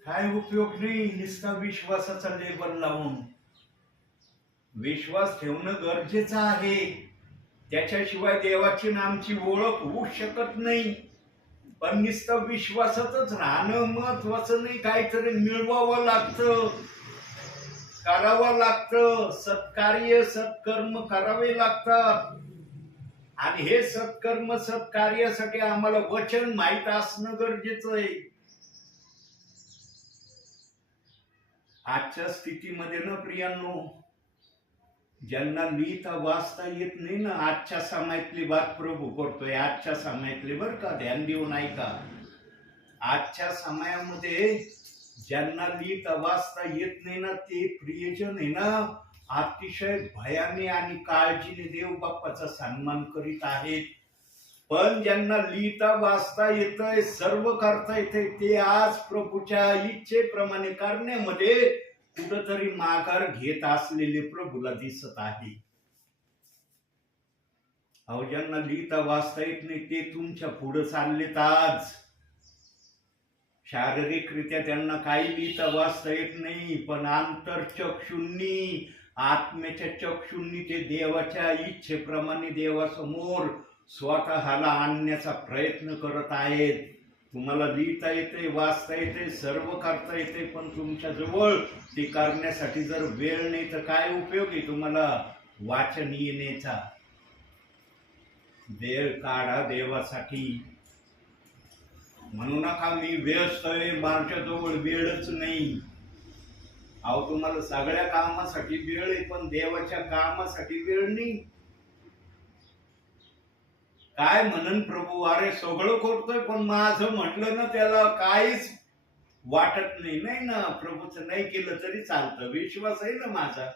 काय उपयोग नाही निस्ता विश्वासाचा लेबल लावून. विश्वास ठेवणं गरजेचं आहे, त्याच्याशिवाय देवाची नामची ओळख होऊ शकत नाही. पण नुसतं विश्वासातच राहणं महत्वाचं नाही, काहीतरी मिळवावं लागतं, करावं लागतं, सत्कार्य सत्कर्म करावे लागतात. आणि हे सत्कर्म सत्कार्यासाठी आम्हाला वचन माहित असणं गरजेचं आहे. आजच्या स्थितीमध्ये ना प्रियांनो, ज्यांना लिहिता वाचता येत नाही ना, आजच्या समयातली बात प्रभू करतोय, आजच्या समयातली, बर का, ध्यान देऊन ऐका. आजच्या समयामध्ये ज्यांना लिहिता वाचता येत नाही ना, ते प्रियजन आहे ना, अतिशय भयाने आणि काळजीने देव बाप्पाचा सन्मान करीत आहेत. पण ज्यांना लिहिता वाचता येतंय, सर्व करता येते, ते आज प्रभूच्या इच्छेप्रमाणे करण्यामध्ये कुठंतरी माघार घेत असलेले प्रभूला दिसत आहे. अहो, ज्यांना लिहिता वाचता येत नाही ते तुमच्या पुढे चाललेत आज. शारीरिकरित्या त्यांना काही लिहिता वाचता येत नाही, पण आंतरचक्षुंनी, आत्म्याच्या चक्षुंनी ते देवाच्या इच्छेप्रमाणे देवासमोर स्वतःला आणण्याचा प्रयत्न करत आहेत. तुम्हाला लिहिता येते, वाचता येते, सर्व करता येते, पण तुमच्या जवळ ते करण्यासाठी जर वेळ नाही तर काय उपयोग आहे तुम्हाला वाचन येण्याचा? वेळ काढा देवासाठी. म्हणू नका मी व्यस्त आहे, माझ्याजवळ वेळच नाही. अहो, तुम्हाला सगळ्या कामासाठी वेळ आहे, पण देवाच्या कामासाठी वेळ नाही. काय म्हणन प्रभू, अरे सगळं करतोय पण माझं म्हटलं ना त्याला काहीच वाटत नाही. नाही ना, प्रभूचं नाही केलं तरी चालतं. विश्वास आहे ना माझा,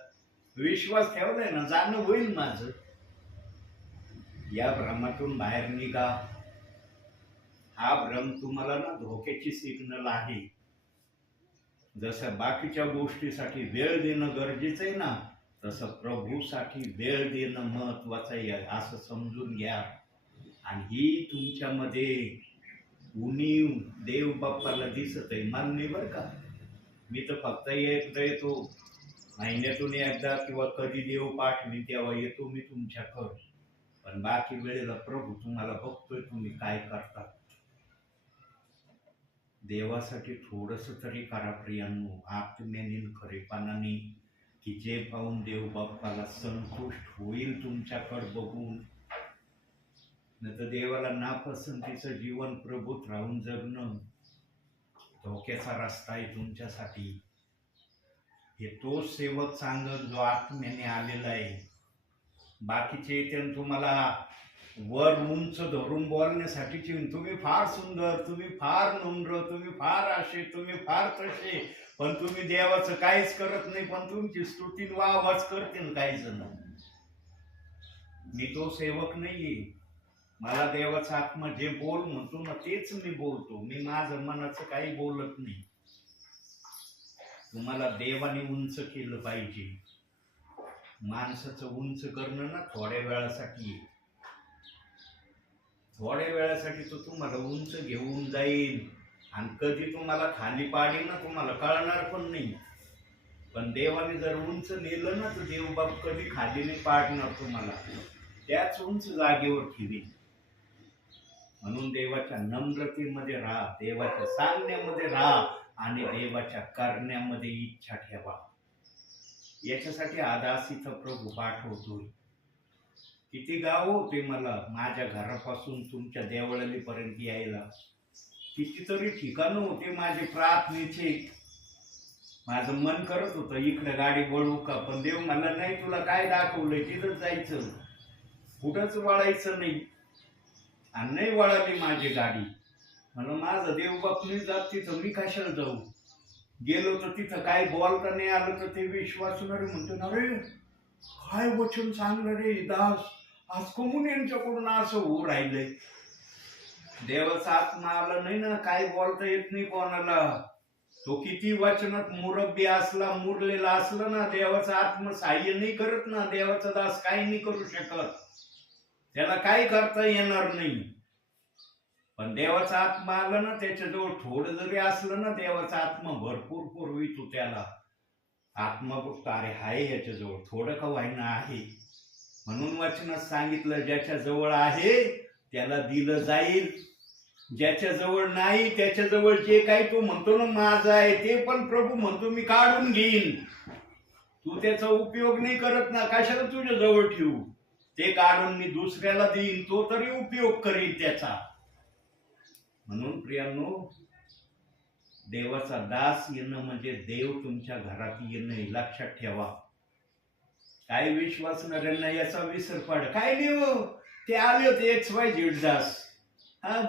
विश्वास ठेवलाय ना, जाणं होईल माझं. या भ्रमातून बाहेर निघा. हा भ्रम तुम्हाला ना धोक्याची सिग्नल आहे. जसं बाकीच्या गोष्टीसाठी वेळ देणं गरजेचं आहे ना, तसं प्रभूसाठी वेळ देणं महत्वाचं आहे असं समजून घ्या. आणि ही तुमच्यामध्ये उणीव देव बाप्पाला दिसत आहे, मान्य बरं का. मी तर फक्त एकदा येतो, महिन्यातून एकदा किंवा कधी देव पाठवी तेव्हा येतो मी तुमच्याकडे. पण बाकी वेळेला प्रभू तुम्हाला बघतोय तुम्ही काय करता. देवासाठी थोडस तरी करा प्रियांनो, आत्म्याने खरेपणाने, की जे पाहून देव बाप्पाला संतुष्ट होईल तुमच्याकडे बघून. नाही तर देवाला नापसंतीचं जीवन प्रभूत राहून जगणं धोक्याचा रस्ता आहे तुमच्यासाठी. हे तोच सेवक सांगत जो आत्म्याने आलेला आहे. बाकीचे येते तुम्हाला वर उंच धरून बोलण्यासाठी, तुम्ही फार सुंदर, तुम्ही फार नम्र, तुम्ही फार असे, तुम्ही फार तसे, पण तुम्ही देवाचं काहीच करत नाही, पण तुमची स्तुती वाहवाच करतील काही जण. मी तो सेवक नाहीये. मला देवाचा आत्मा जे बोल म्हणतो ना तेच मी बोलतो. मी माझं मनाचं काही बोलत नाही. तुम्हाला देवाने उंच केलं पाहिजे. माणसाचं उंच करणं ना थोड्या वेळासाठी, थोड्या वेळासाठी तो तुम्हाला उंच घेऊन जाईल आणि कधी तुम्हाला खाली पाडेल ना तुम्हाला कळणार पण नाही. पण देवाने जर उंच नेलं ना तर देवबाप कधी खाली नाही पाडणार तुम्हाला, त्याच उंच जागेवर ठेवेल. म्हणून देवाच्या नम्रतेमध्ये राहा, देवाच्या सांगण्यामध्ये राहा आणि देवाच्या करण्यामध्ये इच्छा ठेवा. याच्यासाठी आदास इथं प्रभू पाठवतोय. किती गाव होते मला माझ्या घरापासून तुमच्या देवळालीपर्यंत यायला. कितीतरी ठिकाणं होते माझे प्रार्थनेचे. माझं मन करत होतं इकडे गाडी वळू का, पण देव मला नाही, तुला काय दाखवलंय तिथंच जायचं, कुठंच वळायचं नाही. आणि नाही वळाली माझी गाडी. म्हणून माझं देवबाप नाही जात तिथं, मी कशाला जाऊ. गेलो तर तिथं काय बोलता नाही आलं तर ते विश्वासणारे म्हणतो ना, रे काय वचन सांगलं रे दास, आज कमून यांच्याकडून असं होऊ राहिलंय. देवाचा आत्मा आला नाही ना, काय बोलता येत नाही कोणाला. तो किती वचनात मुरब्बी असला, मुरलेला असला ना, देवाचा आत्मा सहाय्य नाही करत ना. देवाचा दास काही नाही करू शकत, त्याला काही करता येणार नाही. पण देवाचा आत्मा आला ना, त्याच्याजवळ थोडं जरी असलं ना, देवाचा आत्मा भरपूर पुरवितो त्याला. आत्मा बघतो, अरे हाय याच्याजवळ, थोडं का व्हायना आहे. म्हणून वचनात सांगितलं, ज्याच्या जवळ आहे त्याला दिलं जाईल, ज्याच्या जवळ नाही त्याच्याजवळ जे काही तो म्हणतो ना माझं आहे ते पण प्रभू म्हणतो मी काढून घेईन. तू त्याचा उपयोग नाही करत ना, कशाला तुझ्या जवळ ठेवू. ते काढून मी दुसऱ्याला देईन, तो तरी उपयोग करीन त्याचा. म्हणून प्रियांनो, देवाचा दास येणं म्हणजे देव तुमच्या घरात येणं हे लक्षात ठेवा. काही विश्वासणाऱ्यांना याचा विसर पड. काय नाही हो, ते आले होते XYZ दास,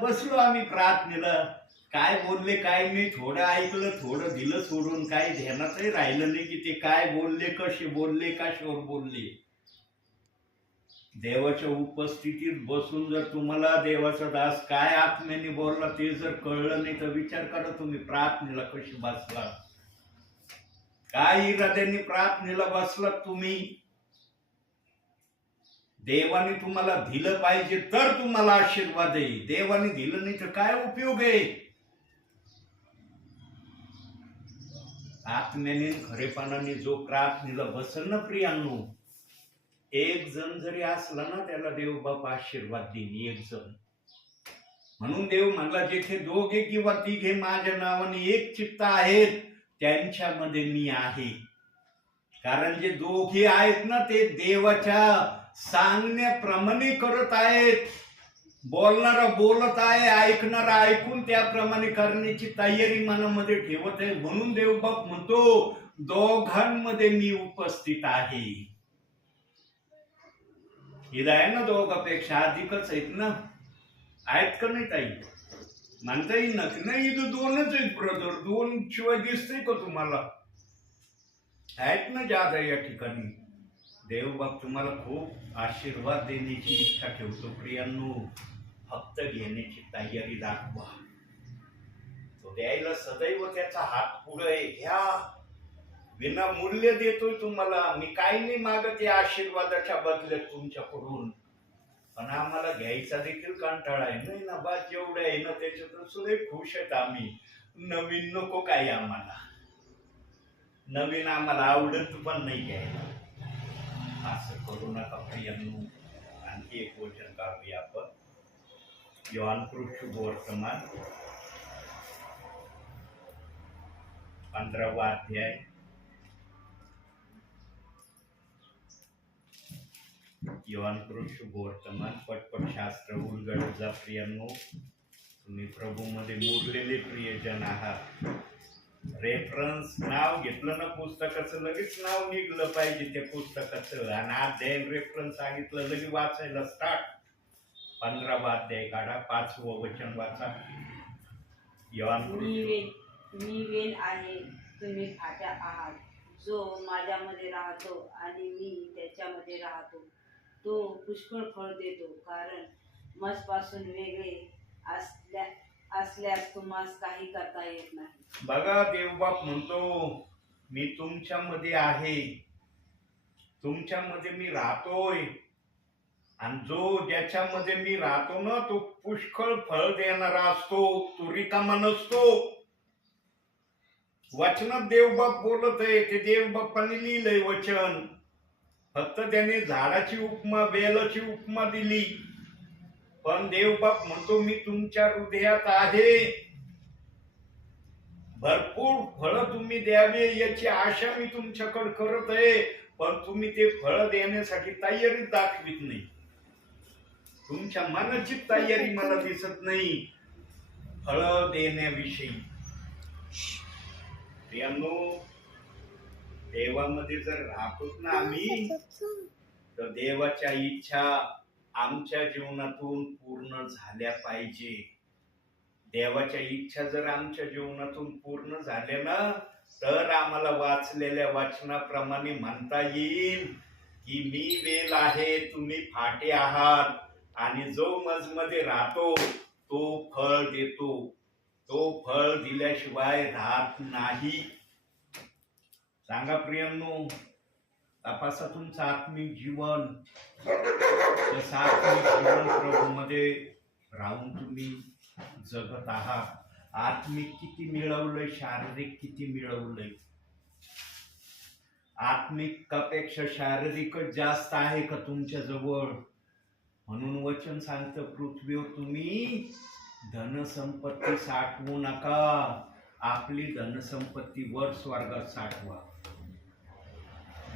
बसलो आम्ही प्रार्थनेला, काय बोलले काय नाही, थोडं ऐकलं, थोडं दिलं सोडून, काय ध्यानातही राहिलं नाही की ते काय बोलले, कसे बोलले, कशावर बोलले. देवाच्या उपस्थितीत बसून जर तुम्हाला देवाचा दास काय आत्म्याने बोलला ते जर कळलं नाही तर विचार करा तुम्ही प्रार्थनेला कशी बसला, काय इराद्याने प्रार्थनेला बसलात तुम्ही. देवाने तुम्हाला दिलं पाहिजे तर तुम्हाला आशीर्वाद आहे, देवाने दिलं नाही तर काय उपयोग आहे. आत्म्याने खरेपणाने जो प्रार्थनेला बसल ना प्रियांनो, एक जण जरी असला ना त्याला देव बाप आशीर्वाद देईन, एक जण. म्हणून देव म्हणला जेथे दोघे किंवा तिघे माझ्या नावाने एक चित्त आहेत त्यांच्यामध्ये मी आहे. कारण जे दोघे आहेत ना ते देवाच्या सांगण्याप्रमाणे करत आहेत. बोलणारा बोलत आहे, ऐकणारा ऐकून त्याप्रमाणे करण्याची तयारी मनामध्ये ठेवत आहे. म्हणून देवबाप म्हणतो दोघांमध्ये मी उपस्थित आहे. हिला आहे ना दोघांपेक्षा अधिकच आहेत ना, आहेत का नाही ताई? म्हणता येईल ना नाही, इथं दोनच आहेत ब्रदर, दोन शिवाय दिसतंय का तुम्हाला? आहेत ना जादा या ठिकाणी. देवबाप तुम्हाला खूप आशीर्वाद देण्याची इच्छा ठेवतो प्रियांनो, फक्त घेण्याची तयारी दाखवा. तो द्यायला सदैव त्याचा हात पुढे घ्या, विनामूल्य देतोय तुम्हाला. मी काही नाही मागत या आशीर्वादाच्या बदल्यात तुमच्याकडून, पण आम्हाला घ्यायचा देखील कंटाळा आहे. नाही ना बा, जेवढं आहे ना त्याच्यातून सुद्धा खुश आहेत आम्ही. नवीन नको काही आम्हाला, नवीन आम्हाला आवडत पण नाही घ्यायला. असं करू नका प्रियांनो. आणखी एक वचन काढूया आपण, योहान शुभवर्तमान 15वा अध्याय. योहान शुभवर्तमान. पटपट शास्त्र उलगडत जा प्रियांनो. तुम्ही प्रभूमध्ये मुरलेले प्रियजन आहात. रेफरन्स नाव घेतलं ना पुस्तकाचं, लगेच नाव निघलं पाहिजे त्या पुस्तकाचं. आणि अध्याय रेफरन्स सांगितलं लगे वाचायला स्टार्ट. 15वा अध्याय काढा, 5वं वचन वाचा. योहान मी वेल आहे, तुम्ही फाट्या आहात. जो माझ्यामध्ये राहतो आणि मी त्याच्यामध्ये राहतो तो पुष्कळ फळ देतो, कारण मजपासून वेगळे असल्यास तुम्हाला काही करता येत नाही. बघा देवबाप म्हणतो मी तुमच्यामध्ये आहे, तुमच्यामध्ये मी राहतोय. आणि जो ज्याच्यामध्ये मी राहतो ना तो पुष्कळ फळ देणारा असतो, तो रिकामा नसतो. वचनात देवबाप बोलत आहे, ते देवबापांनी लिहिलंय वचन. फक्त त्याने झाडाची उपमा, बेलाची उपमा दिली. पण देवबाप म्हणतो मी तुमच्या हृदयात आहे, भरपूर फळ तुम्ही द्यावे याची आशा मी तुमच्याकडे करत आहे. पण तुम्ही ते फळ देण्यासाठी तयारी दाखवित नाही. तुमच्या मनाची तयारी मला दिसत नाही फळ देण्याविषयी. प्रियांनो, देवामध्ये जर राहतोच ना आम्ही, तर देवाच्या इच्छा आमच्या जीवनातून पूर्ण झाल्या पाहिजे. देवाच्या इच्छा जर आमच्या जीवनातून पूर्ण झाल्या ना, तर आम्हाला वाचलेल्या वचनाप्रमाणे म्हणता येईल की मी वेल आहे, तुम्ही फाटे आहात. आणि जो मजमध्ये राहतो तो फळ देतो, तो फळ दिल्याशिवाय राहत नाही. सांगा प्रियांनो, तपासा तुमचं आत्मिक जीवन. तसं आत्मिक जीवन प्रभूमध्ये राहून तुम्ही जगत आहात. आत्मिक किती मिळवलंय, शारीरिक किती मिळवलंय? आत्मिकापेक्षा शारीरिकच जास्त आहे का तुमच्या जवळ? म्हणून वचन सांगतं पृथ्वीवर तुम्ही धनसंपत्ती साठवू नका, आपली धनसंपत्ती वर स्वर्गात साठवा.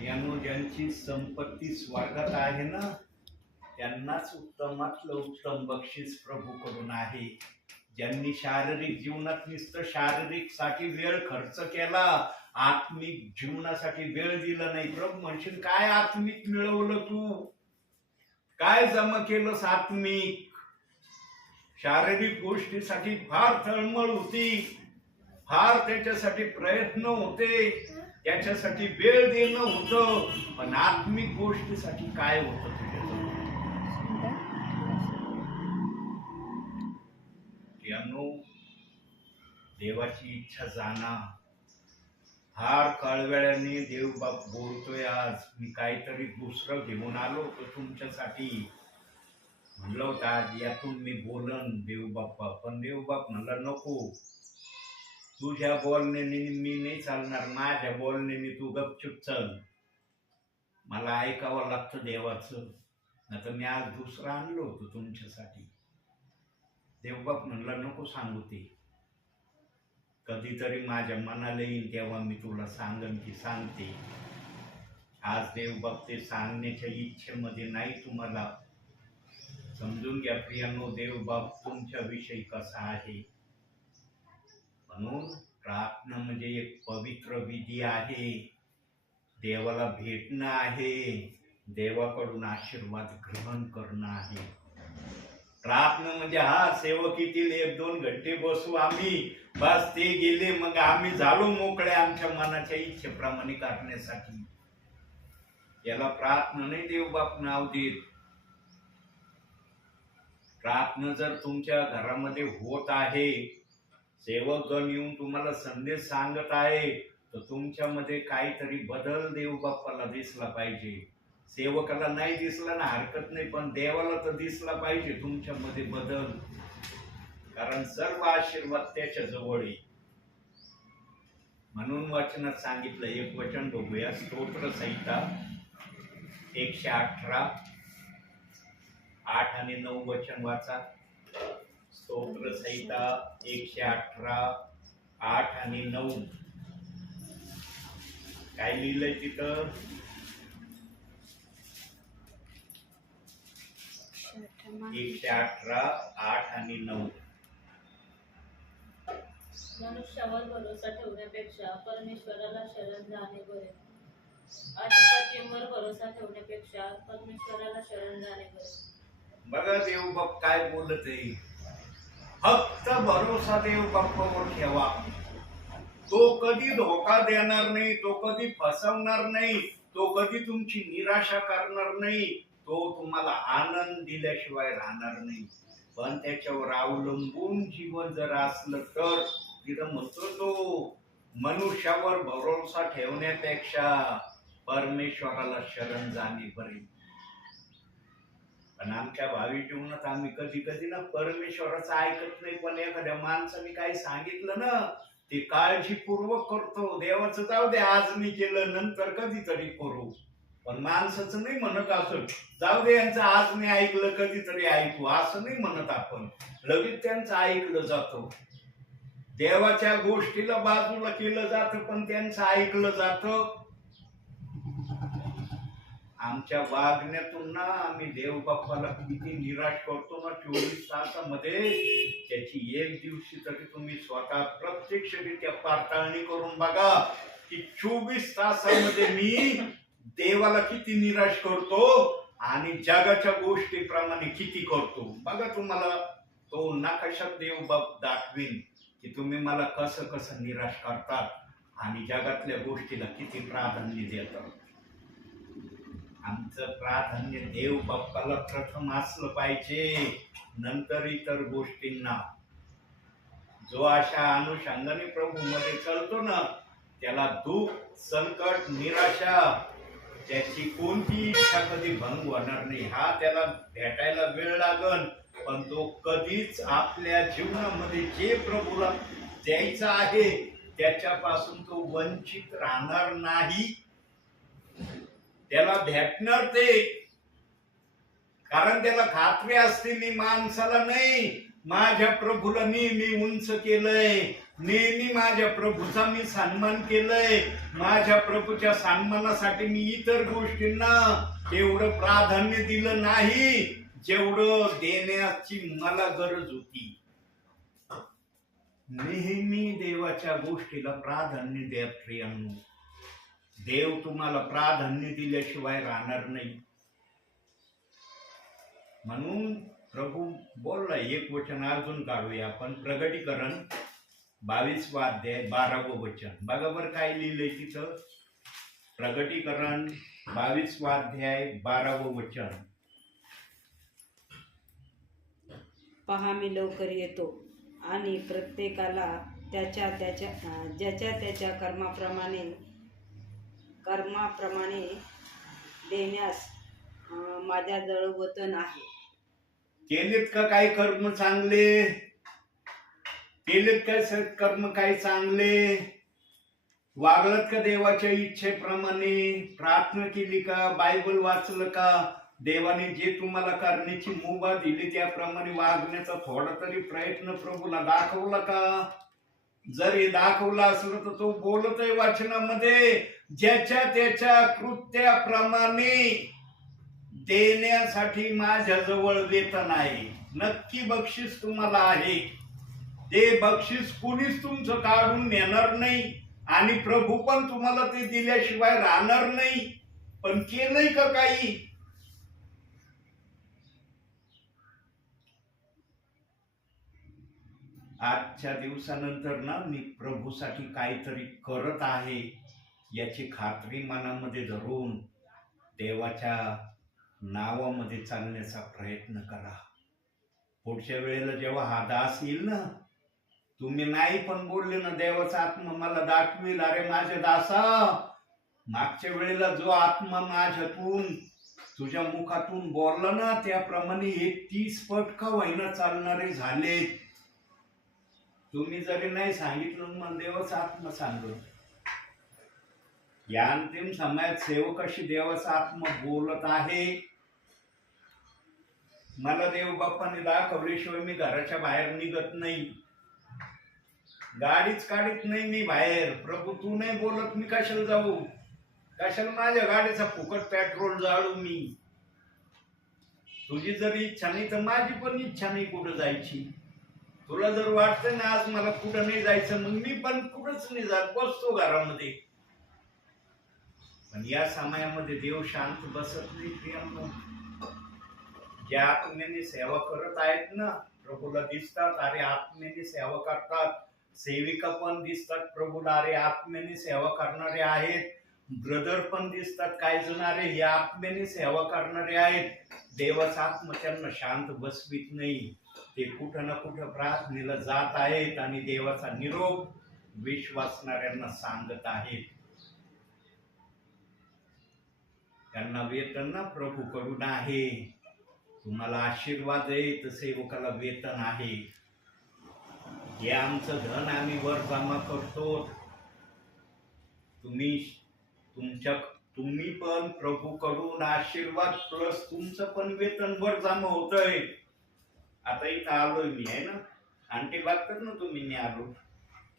यामुळे ज्यांची संपत्ती स्वर्गात आहे ना त्यांनाच उत्तमातलं उत्तम बक्षीस प्रभूकडून आहे. ज्यांनी शारीरिक जीवनात नुसतं शारीरिक साठी वेळ खर्च केला, आत्मिक जीवनासाठी वेळ दिला नाही. प्रभू म्हणशील काय आत्मिक मिळवलं तू, काय जमा केलंस आत्मिक? शारीरिक गोष्टीसाठी फार तळमळ होती, फार त्याच्यासाठी प्रयत्न होते, त्याच्यासाठी वेळ देणं होतं, पण आत्मिक गोष्टीसाठी काय होतं तुझ्याजवळ? प्रियांनो, देवाची इच्छा जाणा. फार कळवळ्याने देव बाप बोलतोय. आज मी काहीतरी दुसरं घेऊन आलो होतो तुमच्यासाठी. म्हणलं होतं आज यातून मी बोलन देव बाप्पा, पण देव बाप म्हणलं नको, तुझ्या बोलण्याने मी नाही चालणार, माझ्या बोलण्याने तू गपचूप चल. मला ऐकावं लागतं देवाचं. आता मी आज दुसरं आणलं होतं तुमच्यासाठी. देवबाप म्हणला नको सांगू ते, कधीतरी माझ्या मनाला येईल तेव्हा मी तुला सांगन की सांगते. आज देवबाप ते सांगण्याच्या इच्छेमध्ये नाही. तुम्हाला समजून घ्या प्रियांनो, देवबाप तुमच्या विषयी कसा आहे. म्हणून प्रार्थना म्हणजे एक पवित्र विधी आहे. देवाला भेटणं आहे, देवाकडून आशीर्वाद ग्रहण करणं आहे. प्रार्थना म्हणजे सेवकीतील 1-2 घंटे बसू आम्ही, बस ते गेले मग आम्ही झालो मोकळे आमच्या मनाच्या इच्छेप्रमाणे करण्यासाठी. याला प्रार्थना नाही देव बाप नाव देत. प्रार्थना जर तुमच्या घरामध्ये होत आहे, सेवकगण येऊन तुम्हाला संदेश सांगत आहे, तर तुमच्यामध्ये काहीतरी बदल देव बाप्पाला दिसला पाहिजे. सेवकाला नाही दिसला ना हरकत नाही, पण देवाला तर दिसला पाहिजे तुमच्यामध्ये बदल. कारण सर्व आशीर्वाद त्याच्या जवळ आहे. म्हणून वचनात सांगितलं, एक वचन बघूया. स्तोत्र संहिता 118 8 आणि 9 वचन वाचा. स्तोत्र संहिता 118 8 आणि 9 काय लिहिलंय तिथं? 118 8 आणि 9. मनुष्यावर भरोसा ठेवण्यापेक्षा परमेश्वराला शरण जाणे बरे. अधिपतींवर भरोसा ठेवण्यापेक्षा परमेश्वराला शरण जाणे बरे. बघा देव बाप काय बोलत आहे. फक्त भरोसा देव बाप्पावर ठेवा. तो कधी धोका देणार नाही, तो कधी फसवणार नाही, तो कधी तुमची निराशा करणार नाही, तो तुम्हाला आनंद दिल्याशिवाय राहणार नाही. पण त्याच्यावर अवलंबून जीवन जर असलं तर तिथं म्हणतो तो, मनुष्यावर भरोसा ठेवण्यापेक्षा परमेश्वराला शरण जाणे बरे. पण आमच्या भावी जीवनात आम्ही कधी कधी ना परमेश्वराचं ऐकत नाही. पण एखाद्या माणसाने काही सांगितलं ना ते काळजीपूर्वक करतो. देवाचं जाऊ दे, आज नाही केलं नंतर कधीतरी करू. पण माणसाचं नाही म्हणत असं, जाऊ दे यांचं आज नाही ऐकलं कधीतरी ऐकू, असं नाही म्हणत आपण. लगेच त्यांचं ऐकलं जातं. देवाच्या गोष्टीला बाजूला केलं जातं पण त्यांचं ऐकलं जातं. आमच्या वागण्यातून ना आम्ही देव बाप्पाला किती निराश करतो ना 24 तासामध्ये. त्याची एक दिवशी तरी तुम्ही स्वतः प्रत्यक्षरित्या पडताळणी करून बघा की 24 तासामध्ये मी देवाला किती निराश करतो आणि जगाच्या गोष्टीप्रमाणे किती करतो. बघा, तुम्हाला तो नकाशात देव बाप दाखवीन की तुम्ही मला कसं कसं निराश करतात आणि जगातल्या गोष्टीला किती प्राधान्य देतात. आमचं प्राधान्य देव बाप्पाला प्रथम असलं पाहिजे, नंतर इतर गोष्टींना. जो अशा अनुषंगाने प्रभू मध्ये चालतो ना त्याला दुःख, संकट, निराशा त्याची कोणती इच्छा कधी भंग होणार नाही. त्याला भेटायला वेळ लागल पण तो कधीच आपल्या जीवनामध्ये जे प्रभूला द्यायचं आहे त्याच्यापासून तो वंचित राहणार नाही. त्याला भेटणार ते, कारण त्याला खात्री असते मी माणसाला नाही, माझ्या प्रभूला नेहमी उंच केलंय, नेहमी माझ्या प्रभूचा मी सन्मान केलंय. माझ्या प्रभूच्या सन्मानासाठी मी इतर गोष्टींना तेवढं प्राधान्य दिलं नाही जेवढं देण्याची मला गरज होती. नेहमी देवाच्या गोष्टीला प्राधान्य द्या प्रियांनो. देव तुम्हाला प्राधान्य दिल्याशिवाय राहणार नाही. म्हणून प्रभू बोलला, एक वचन अजून काढूया आपण. प्रगटीकरण 22 अध्याय 12 वचन बघा बरं काय लिहिलंय तिथं. प्रगटीकरण 22 अध्याय 12 वचन. पहा मी लवकर येतो आणि प्रत्येकाला त्याच्या ज्याच्या त्याच्या कर्माप्रमाणे देण्यास माझ्याजवळ वचन आहे. केलेत का काही कर्म चांगले? केलेत का सत्कर्म काही चांगले? वागलत का देवाच्या इच्छेप्रमाणे? प्रार्थना केली का? बायबल वाचलं का? देवाने जे तुम्हाला करण्याची मुभा दिली त्याप्रमाणे वागण्याचा थोडा तरी प्रयत्न प्रभूला दाखवला का? जर हे दाखवलं असलं तर तो बोलत आहे वाचनामध्ये, ज्याच्या त्याच्या कृत्याप्रमाणे देण्यासाठी माझ्याजवळ वेतन आहे. नक्की बक्षीस तुम्हाला आहे. ते बक्षीस कुणीच तुमचं काढून नेणार नाही आणि प्रभू पण तुम्हाला ते दिल्याशिवाय राहणार नाही. पण केलंय का काही? आजच्या दिवसानंतर ना मी प्रभूसाठी काहीतरी करत आहे याची खात्री मनामध्ये धरून देवाच्या नावामध्ये चालण्याचा प्रयत्न करा. पुढच्या वेळेला जेव्हा हा दास येईल ना, तुम्ही नाही पण बोलले ना, देवाचा आत्मा मला दाखवेल, अरे माझ्या दासा, मागच्या वेळेला जो आत्मा माझ्यातून तुझ्या मुखातून बोलला ना त्याप्रमाणे हे 30 पट का होईना चालणारे झाले. तुम्ही जरी नाही सांगितलं मग देवाचा आत्मा सांगतो. या अंतिम समयात सेवकाशी देवाचा आत्मा बोलत आहे. मला देव बाप्पाने दाखवल्याशिवाय मी घराच्या बाहेर निघत नाही, गाडीच काढत नाही मी बाहेर. प्रभू तू नाही बोलत मी कशाला जाऊ? कशाला माझ्या गाडीचा फुकट पेट्रोल जाळू मी? तुझी जर इच्छा नाही तर माझी पण इच्छा नाही कुठं जायची. तुला जर वाटतं ना आज मला कुठं नाही जायचं, मग मी पण कुठंच नाही जात, बसतो घरामध्ये. पण या समयामध्ये देव शांत बसत नाही प्रियांनो. ज्या आत्म्याने सेवा करत आहेत ना, प्रभूला दिसतात, अरे आत्म्याने सेवा करतात. सेविका पण दिसतात प्रभूला, अरे आत्म्याने सेवा करणारे आहेत. ब्रदर पण दिसतात, काही जण अरे हे आत्म्याने सेवा करणारे आहेत. देवाचा आत्मा त्यांना शांत बसवीत नाही. ते कुठं ना कुठं प्रार्थनेला जात आहेत आणि देवाचा निरोप विश्वासणाऱ्यांना सांगत आहेत. त्यांना वेतन ना प्रभूकडून आहे. तुम्हाला आशीर्वाद आहे तर सेवकाला वेतन आहे. हे आमचं धन आम्ही वर जमा करतो. तुम्ही पण प्रभूकडून आशीर्वाद प्लस तुमचं पण वेतन वर जमा होतंय. आता इथं आलोय मी, आहे ना, आंटी बघतात ना तुम्ही, मी आलो.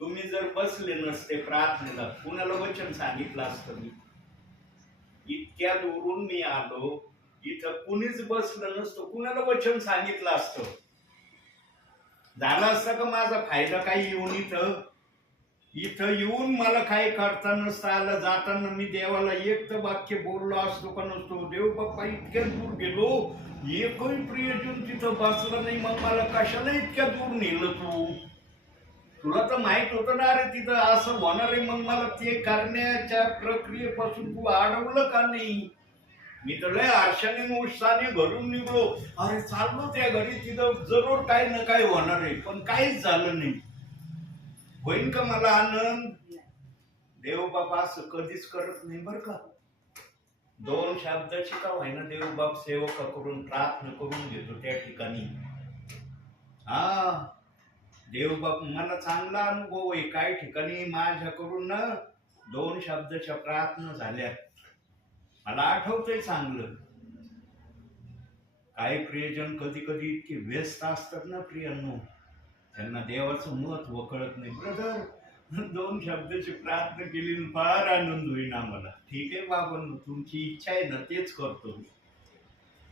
तुम्ही जर बसले नसते प्रार्थनेला, कुणाला वचन सांगितलं असतं मी? इतक्या दूरून मी आलो, इथं कुणीच बसलं नसतं, कुणाला वचन सांगितलं असतं? झालं असतं का माझा फायदा काही येऊन इथं येऊन मला काही करता नसतं आलं? जाताना मी देवाला एक तर वाक्य बोललो असतो का नसतो? देव बाप्पा इतक्या दूर गेलो, एकही प्रियजन तिथं बसलं नाही, मग मला कशाला इतक्या दूर नेलं तू? तुला तर माहित होतं ना अरे तिथं असं होणार आहे, मग मला ते करण्याच्या प्रक्रियेपासून तू अडवलं का नाही? मी तर लय आशाने उत्साहाने घरून निघलो, अरे चाललो त्या घरी, तिथं जरूर काही ना काही होणार आहे, पण काहीच झालं नाही. होईन का मला आनंद? देव बाबा असं कधीच करत नाही बरं का. 2 शब्दाची का होईना देव बाप सेवकाकडून प्रार्थना करून घेतो त्या ठिकाणी. देव बाप मला चांगला अनुभव आहे. काही ठिकाणी माझ्याकडून ना 2 शब्दाच्या प्रार्थना झाल्या, मला आठवतंय चांगलं. काही प्रियजन कधी कधी इतके व्यस्त असतात ना प्रियांनो, त्यांना देवाचं महत्व कळत नाही. ब्रदर 2 शब्दाची प्रार्थना केली, फार आनंद होईल आम्हाला. ठीक आहे बाबा, तुमची इच्छा आहे ना तेच करतो.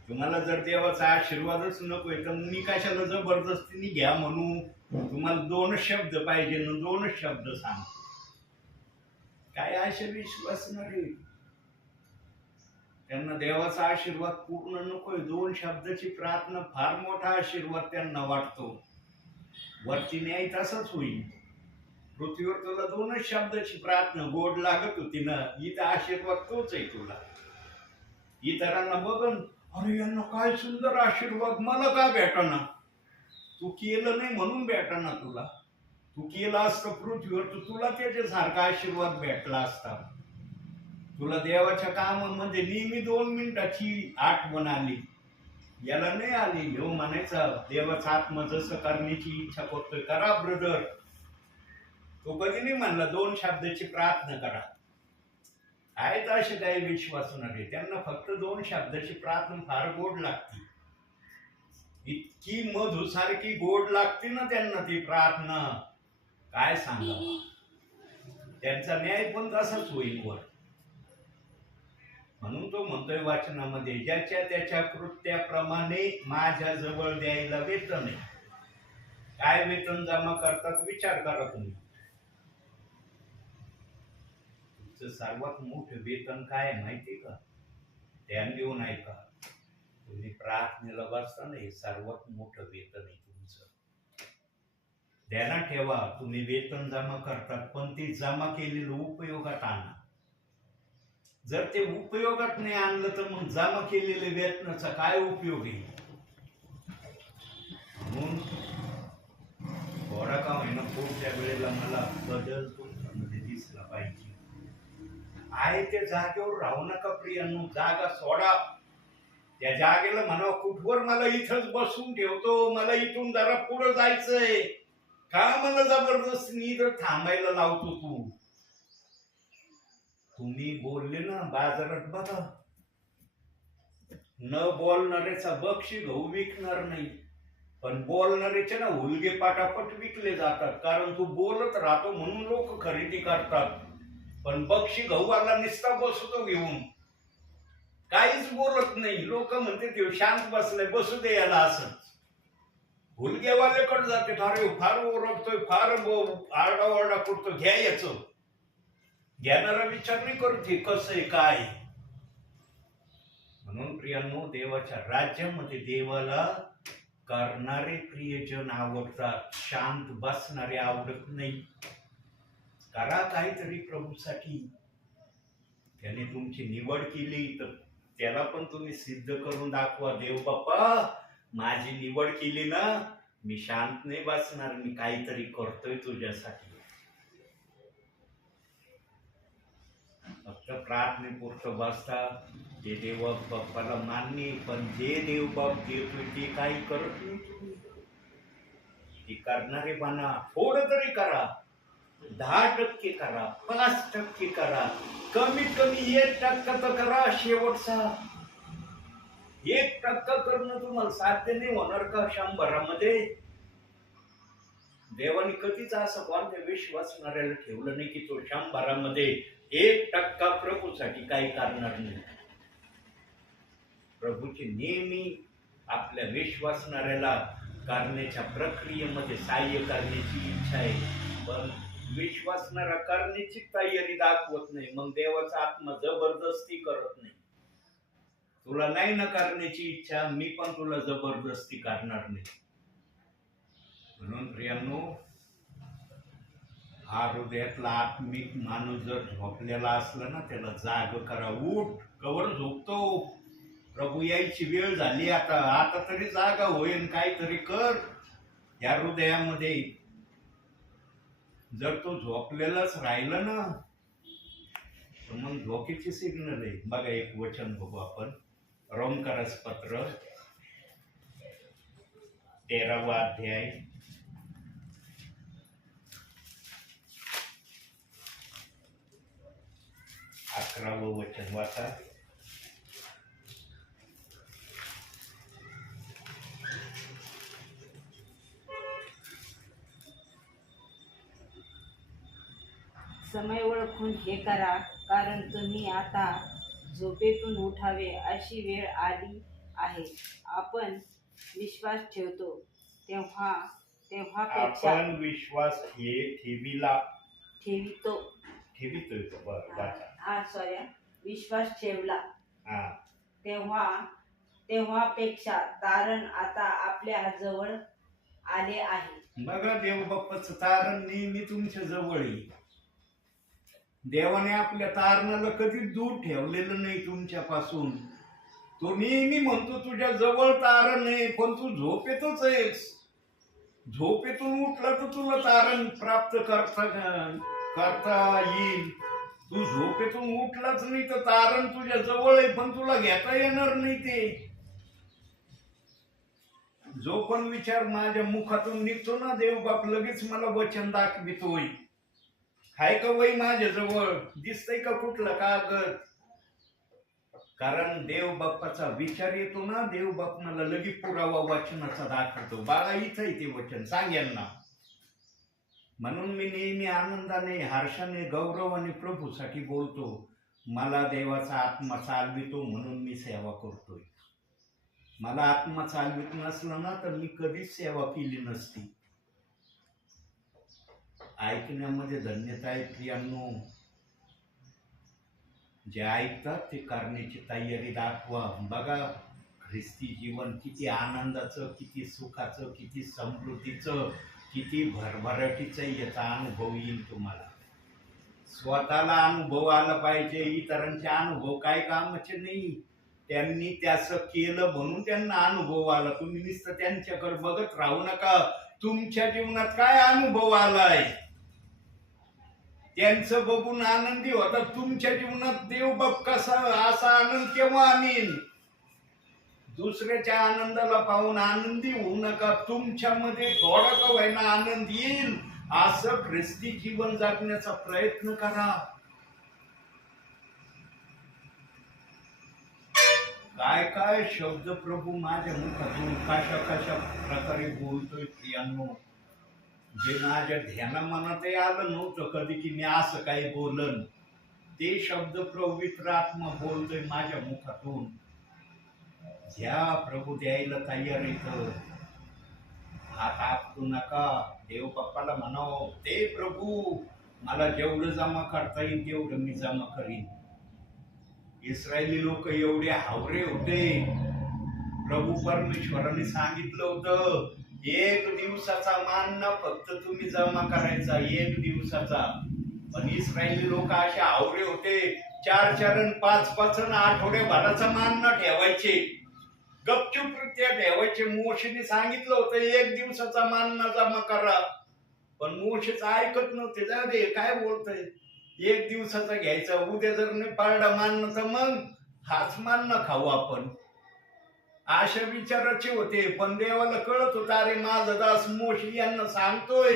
तुम्हाला जर देवाचा आशीर्वादच नकोय तर मी कशाला जबरदस्तीने घ्या म्हणू? तुम्हाला 2 शब्द पाहिजे ना, 2 शब्द सांग. काय असे विश्वास नाही, त्यांना देवाचा आशीर्वाद पूर्ण नकोय. 2 शब्दाची प्रार्थना फार मोठा आशीर्वाद त्यांना वाटतो. वरती न्याय तसंच होईल. पृथ्वीवर तुला 2 शब्दाची प्रार्थना गोड लागत होती ना, इथं आशीर्वाद तोच आहे तुला. इतरांना बघन, अरे यांना काय सुंदर आशीर्वाद, मला का भेटना? तू केलं नाही म्हणून भेटा ना तुला. तू केलं असतं पृथ्वीवर तर तुला त्याच्यासारखा आशीर्वाद भेटला असता. तुला देवाच्या कामामध्ये नेहमी 2 मिनिटाची आठवण आली, याला नाही आली. देव म्हणायचा देवाचा आत्मा जसं करण्याची इच्छा करतोय करा ब्रदर. तो कधी नाही म्हणला 2 शब्दाची प्रार्थना करा. आहेत असे काही विश्वासणारे, त्यांना फक्त 2 शब्दाची प्रार्थना फार गोड लागते. इतकी मधुसारखी गोड लागते ना त्यांना ती प्रार्थना, काय सांगा. त्यांचा न्याय पण तसाच होईल वर. म्हणून तो म्हणतोय वाचनामध्ये, ज्याच्या त्याच्या कृत्याप्रमाणे माझ्या जवळ द्यायला वेतन आहे. काय वेतन जमा करतात विचार करा तुम्ही. तुमचं सर्वात मोठं वेतन काय आहे माहितीये का? ध्यान देऊन ऐका. तुम्ही प्रार्थनेला बसताना हे सर्वात मोठं वेतन आहे तुमचं. ध्यानात ठेवा, तुम्ही वेतन जमा करतात पण ते जमा केलेलं उपयोगात आणा. जर ते उपयोगात नाही आणलं तर मग जमा केलेले वेतनाचा काय उपयोग आहे. म्हणून थोडा का होईना पुढच्या वेळेला मला बदल तुमच्यामध्ये दिसला पाहिजे. आहे त्या जागेवर राहू नका प्रियांनो, जागा सोडा. त्या जागेला म्हणा कुठवर मला इथंच बसून ठेवतो, मला इथून जरा पुढे जायचंय का, मला जबरदस्ती इथं थांबायला लावतो तू. तुम्ही बोलले ना बाजारात बघा, न बोलणाऱ्याचा बक्षी गहू विकणार नाही, पण बोलणाऱ्याचे ना हुलगे पाटापट विकले जातात. कारण तू बोलत राहतो म्हणून लोक खरेदी करतात. पण बक्षी गहूवाला निस्ता बसतो घेऊन, काहीच बोलत नाही. लोक म्हणते ते शांत बसलाय, बसू दे याला असंच. हुलगेवाल्याकडे जाते, अरे फार ओरडतोय, फार आरडाओरडा करतो, घ्या याचं. घेणारा विचार नाही करते कसं आहे काय. म्हणून प्रियांनो, देवाच्या राज्यामध्ये देवाला करणारे प्रियजन आवडतात, शांत बसणारे आवडत नाही. करा काहीतरी प्रभूसाठी. त्याने तुमची निवड केली तर त्याला पण तुम्ही सिद्ध करून दाखवा. देव बाप्पा, माझी निवड केली ना, मी शांत नाही बसणार, मी काहीतरी करतोय तुझ्यासाठी. फक्त प्रार्थनेपुरतं बसता ते देव बाप्पाला मान्य, पण जे देव बाप देतोय ते काही करत नाही तुम्ही. ते करणारे बना. थोडं तरी करा, 10% करा, 5% करा, कमीत कमी 1% तर करा. शेवटचा 1% करणं तुम्हाला साध्य नाही होणार का 100मध्ये? देवाने कधीच असं कोणत्या विश्वासणाऱ्याला ठेवलं नाही की तो 100मध्ये 1% प्रभूसाठी काही करणार नाही. प्रभूची नेहमी आपल्या विश्वासणाऱ्याला करण्याच्या प्रक्रियेमध्ये सहाय्य करण्याची इच्छा आहे, पण विश्वासणारा करण्याची तयारी दाखवत नाही. मग देवाचा आत्मा जबरदस्ती करत नाही. तुला नाही ना करण्याची इच्छा, मी पण तुला जबरदस्ती करणार नाही. म्हणून प्रियांनो, हा हृदयातला आत्मिक माणूस जर झोपलेला असला ना, त्याला जाग करा. उठ, कवर झोपतो, प्रभू यायची वेळ झाली, आता तरी जागा होईल, काहीतरी कर. या हृदयामध्ये जर तो झोपलेलाच राहिला ना, तर मग झोपेची सिग्नल आहे. बघा एक वचन बघू आपण, रोमकारास पत्र 13वा अध्याय 11वं वचन वाचा. समय ओळखून हे करा, कारण तुम्ही आता झोपेतून उठावे अशी वेळ आली आहे. आपण विश्वास ठेवतो तेव्हापेक्षा आपण विश्वास ठेवितो. विश्वास ठेवला तेव्हापेक्षा तारण आता आपल्या जवळ आले आहे. बघा, देव बाप्पाचं तारण नेहमी तुमच्या जवळ आहे. देवाने आपल्या तारणाला कधीच दूर ठेवलेलं नाही तुमच्यापासून. तो नेहमी म्हणतो तुझ्या जवळ तारण आहे, पण तू झोपेतच आहेस. झोपेतून उठलं तर तुला तारण प्राप्त करता येईल. तू झोपेतून उठलाच नाही तर तारण तुझ्या जवळ आहे, पण तुला घेता येणार नाही ते. जो पण विचार माझ्या मुखातून निघतो ना, देव बाप लगेच मला वचन दाखवितोय. हाय का वही माझ्या जवळ? दिसतंय का कुठलं कागद? कारण देव बाप्पाचा विचार येतो ना, देव बाप मला लगेच पुरावा वचनाचा दाखवतो. बाळा इथं आहे ते वचन, सांग यांना. म्हणून मी नेहमी आनंदाने, हर्षाने, गौरवाने प्रभूसाठी बोलतो. मला देवाचा आत्मा चालवितो म्हणून मी सेवा करतोय. मला आत्मा चालवित नसला ना तर मी कधीच सेवा केली नसती. ऐकण्यामध्ये धन्यता आहे प्रियांनो. जे ऐकतात ते करण्याची तयारी दाखवा. बघा ख्रिस्ती जीवन किती आनंदाचं, किती सुखाचं, किती समृद्धीचं, किती भरभराटीचं याचा अनुभव येईल तुम्हाला. स्वतःला अनुभव आला पाहिजे. इतरांचे अनुभव काय कामाचे नाही. त्यांनी त्याचं केलं म्हणून त्यांना अनुभव आला. तुम्ही नुसतं त्यांच्याकडे बघत राहू नका. तुमच्या जीवनात काय अनुभव आलाय त्यांचं बघून आनंदी होता. तुमच्या जीवनात देवबाप कसा असा आनंद केव्हा आणीन? दुसऱ्याच्या आनंदाला पाहून आनंदी होऊ नका. तुमच्यामध्ये थोडा का होईना आनंद येईल असं ख्रिस्ती जीवन जगण्याचा प्रयत्न करा. काय काय शब्द प्रभू माझ्या मुखातून कशा कशा प्रकारे बोलतोय प्रियांनो. जे माझ्या ध्यानामनातही आलं नव्हतं कधी की मी असं काही बोलन, ते शब्द पवित्र आत्मा बोलतोय माझ्या मुखातून. घ्या, प्रभू द्यायला तयार येतं. हात आपटू नका. देव बाप्पाला म्हणावं, ते प्रभू मला जेवढं जमा करता येईल तेवढं मी जमा करीन. इस्रायली लोक एवढे हावरे होते. प्रभू परमेश्वराने सांगितलं होतं, 1 दिवसाचा मानना फक्त तुम्ही जमा करायचा, 1 दिवसाचा. पण इस्रायली लोक असे हावरे होते, 4-4 आणि 5-5 आठवड्याभराचा मानना ठेवायचे, गपचूपरित्या ठेवायचे. मोशेने सांगितलं होतं 1 दिवसाचा मानना जमा करा, पण मोशेच ऐकत नव्हते. जा दे, काय बोलतय, 1 दिवसाचा घ्यायचा, उद्या जर नाही पारडा मानना तर मग हाच मानना खाऊ आपण. अशा विचाराचे होते. पण देवाला कळत होता, अरे माझा दास मोशे यांना सांगतोय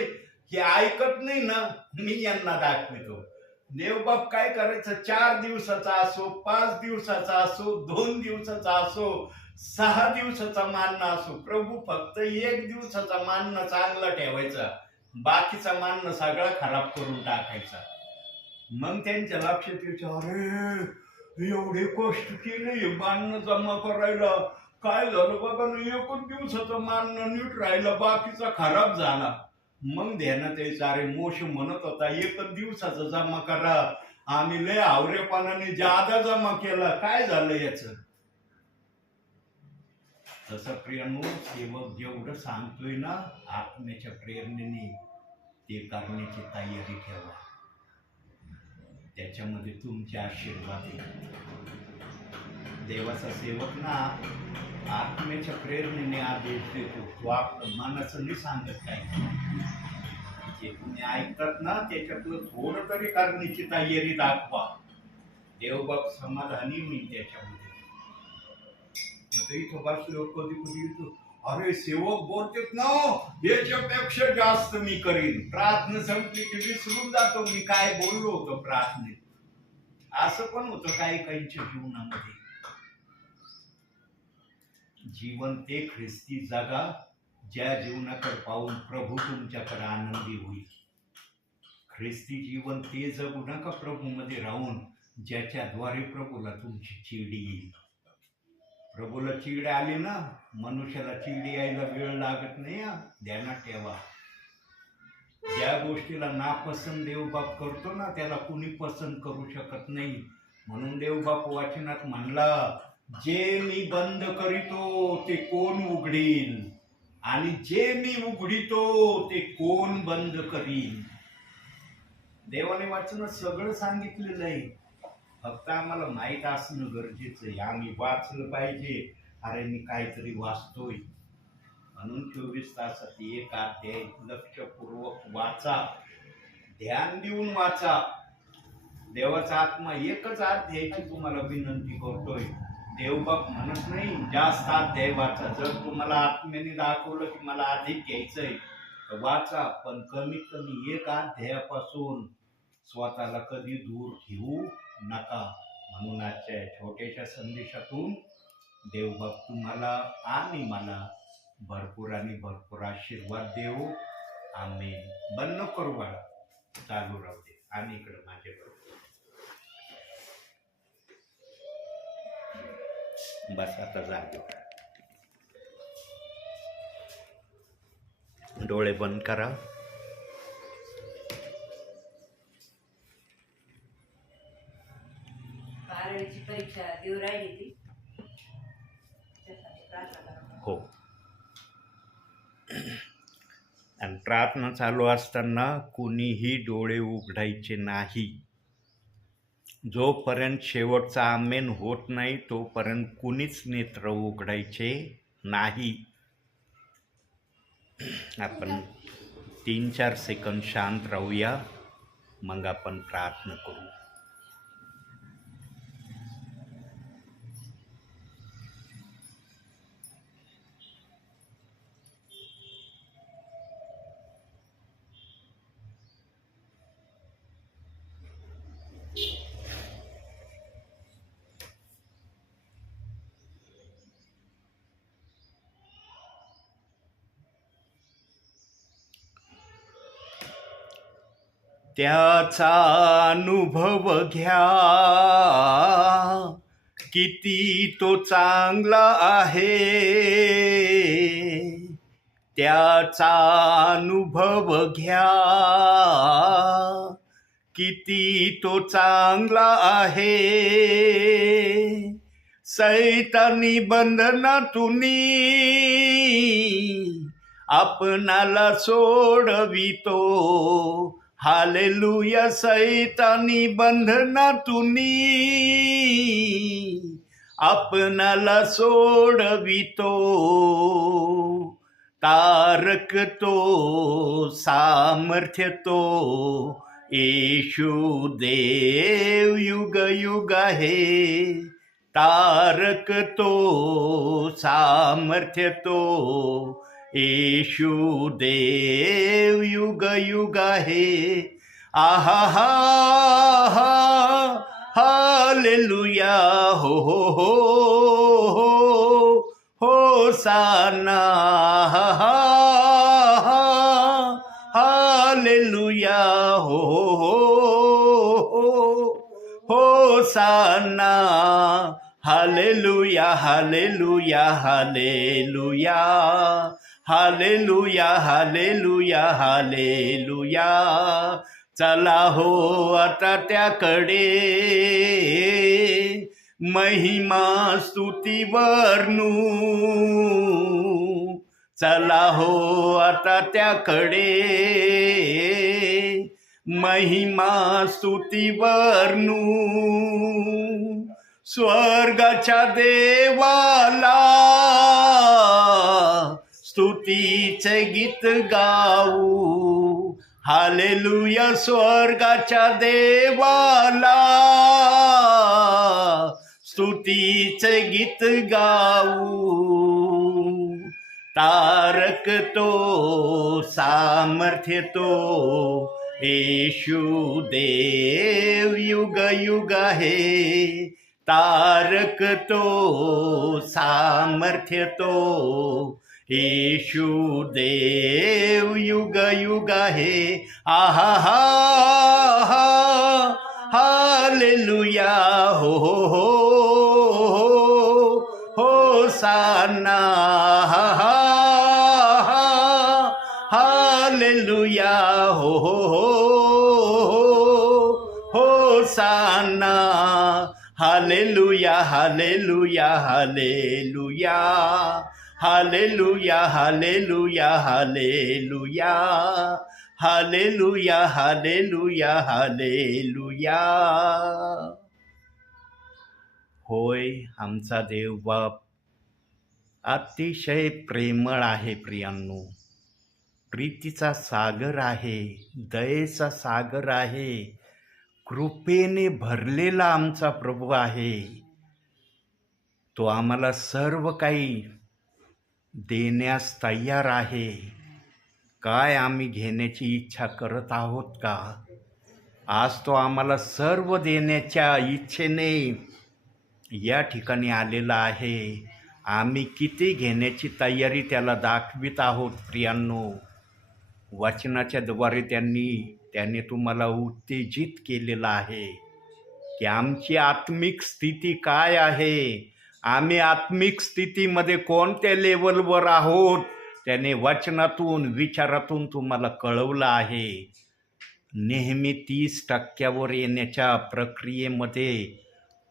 हे ऐकत नाही ना, मी यांना दाखवितो. देवबाप काय करायचं, 4 दिवसाचा असो, 5 दिवसाचा असो, 2 दिवसाचा असो, 6 दिवसाचा मानना असो, प्रभू फक्त 1 दिवसाचा मानना चांगला ठेवायचा, बाकीचा मानना सगळा खराब करून टाकायचा. मग त्यांच्या लक्षात यायचं, अरे एवढे कष्ट केले मानना जमा करायला, काय झालं बघा ना, 1 दिवसाचा मानना नीट राहिला, बाकीचा खराब झाला. मग ध्यानात यायचं, अरे मोशे म्हणत होता 1 दिवसाचा जमा करा, आम्ही लय आवरेपणाने जादा जमा केला, काय झालं याच. तसं प्रियांनो, सेवक जेवढं सांगतोय ना आत्म्याच्या प्रेरणेने, ते करण्याची तयारी ठेवा. त्याच्यामध्ये तुमचे आशीर्वाद आहेत. देवाचा सेवक ना आत्म्याच्या प्रेरणेने आदेश देतो. तो आपलं मनाचं नाही सांगत काय. जे तुम्ही ऐकतात ना त्याच्यातलं थोडं तरी करण्याची तयारी दाखवा. देवबाप समाधानी होईल त्याच्यामध्ये. इथं बसलो कधी कधी येतो, अरे सेवक बोलतेत ना याच्यापेक्षा जास्त मी करीन. प्रार्थना संपली की विसरून जातो मी काय बोललो होतो प्रार्थनेत. असं पण होतं काही काहींच्या जीवनामध्ये. जीवन ते ख्रिस्ती जगा ज्या जीवनाकडे पाहून प्रभू तुमच्याकडे आनंदी होईल. ख्रिस्ती जीवन ते जगू नका प्रभूमध्ये राहून ज्याच्याद्वारे प्रभूला तुमची चीड येईल. प्रभूला चीड आली ना, मनुष्याला चीड यायला वेळ लागत नाही. ध्यानात ठेवा. ज्या गोष्टीला नापसंत देवबाप करतो ना त्याला कुणी पसंत करू शकत नाही. म्हणून देवबाप वाचनात म्हणला, जे मी बंद करीतो ते कोण उघडील, आणि जे मी उघडितो ते कोण बंद करील. देवाने वाचनात सगळं सांगितलेलं आहे. फक्त आम्हाला माहीत असणं गरजेचं आहे. आम्ही वाचलं पाहिजे, अरे मी काहीतरी वाचतोय. म्हणून 24 तासात एक अध्याय लक्षपूर्वक वाचा, ध्यान देऊन वाचा. देवाचा आत्मा एकच अध्यायाची तुम्हाला विनंती करतोय. देवबाप म्हणत नाही जास्त अध्याय वाचा. जर तुम्हाला आत्म्याने दाखवलं की मला अधिक घ्यायचंय तर वाचा, पण कमीत कमी एक अध्यायापासून स्वतःला कधी दूर ठेवू नका. म्हणून आजच्या या छोट्याशा संदेशातून देवबाप तुम्हाला आणि मला भरपूर आणि भरपूर आशीर्वाद देऊ. आमेन. बंद करू बाळा, चालू राहू दे. आणि इकडे माझ्या बरोबर बस. आता जागे, डोळे बंद करा. बारावीची परीक्षा देऊ राहिली ती, त्यासाठी प्रार्थना करा. हो. आणि प्रार्थना चालू असताना कुणीही डोळे उघडायचे नाही. जोपर्यंत शेवटचा आमेन होत नाही तोपर्यंत कुणीच नेत्र उघडायचे नाही. आपण 3-4 सेकंद शांत राहूया, मग आपण प्रार्थना करू. त्याचा अनुभव घ्या, किती तो चांगला आहे. त्याचा अनुभव घ्या, किती तो चांगला आहे. सैतानी बंधनातूनी आपणाला सोडवितो. हालेलुया. सैतानी बंधनातूनी आपणाला सोडवितो. तारक तो सामर्थ्य तो येशू देव युग युग आहे. तारक तो सामर्थ्य तो येशू देव युग युग आहे. आहा हा हा हालेलुया. हो हो हो हो होसाना. हा हा हालेलुया. हो हो हो होसाना. हालेलुया हालेलुया हालेलुया हालेलुया हालेलुया हालेलुया. चला हो आता त्याकडे महिमा स्तुती वर्णू. चला हो आता त्याकडे महिमा स्तुती वर्णू. स्वर्गाच्या देवाला स्तुतीचे गीत गाऊ. हालेलुया. स्वर्गाच्या देवाला स्तुतीचे गीत गाऊ. तारक तो सामर्थ्य तो येशू देव युग युग आहे. तारक तो सामर्थ्य तो येशू देव युग युग आहे. आहा हा हा हालेलुया. हो हो हो होसाना. हा हा हालेलुया. हो हो होसाना. हालेलुया हालेलुया हालेलुया हालेलुया हालेलुया हालेलुया हालेलुया हालेलुया हालेलुया. होय, आमचा देव बाप अतिशय प्रेमळ आहे प्रियांनो. प्रीतीचा सागर आहे, दयेचा सागर आहे, कृपेने भरलेला आमचा प्रभू आहे. तो आम्हाला सर्व काही देण्यास तयार आहे. काय आम्ही घेण्याची इच्छा करत आहोत का? आज तो आम्हाला सर्व देण्याच्या इच्छेने या ठिकाणी आलेला आहे. आम्ही किती घेण्याची तयारी त्याला दाखवित आहोत प्रियांनो. वचनाच्या द्वारे त्याने तुम्हाला उत्तेजित केलेलं आहे की आमची आत्मिक स्थिती काय आहे, आम्ही आत्मिक स्थितीमध्ये कोणत्या लेवलवर आहोत, त्याने वचनातून विचारातून तुम्हाला कळवलं आहे. नेहमी 30% येण्याच्या प्रक्रियेमध्ये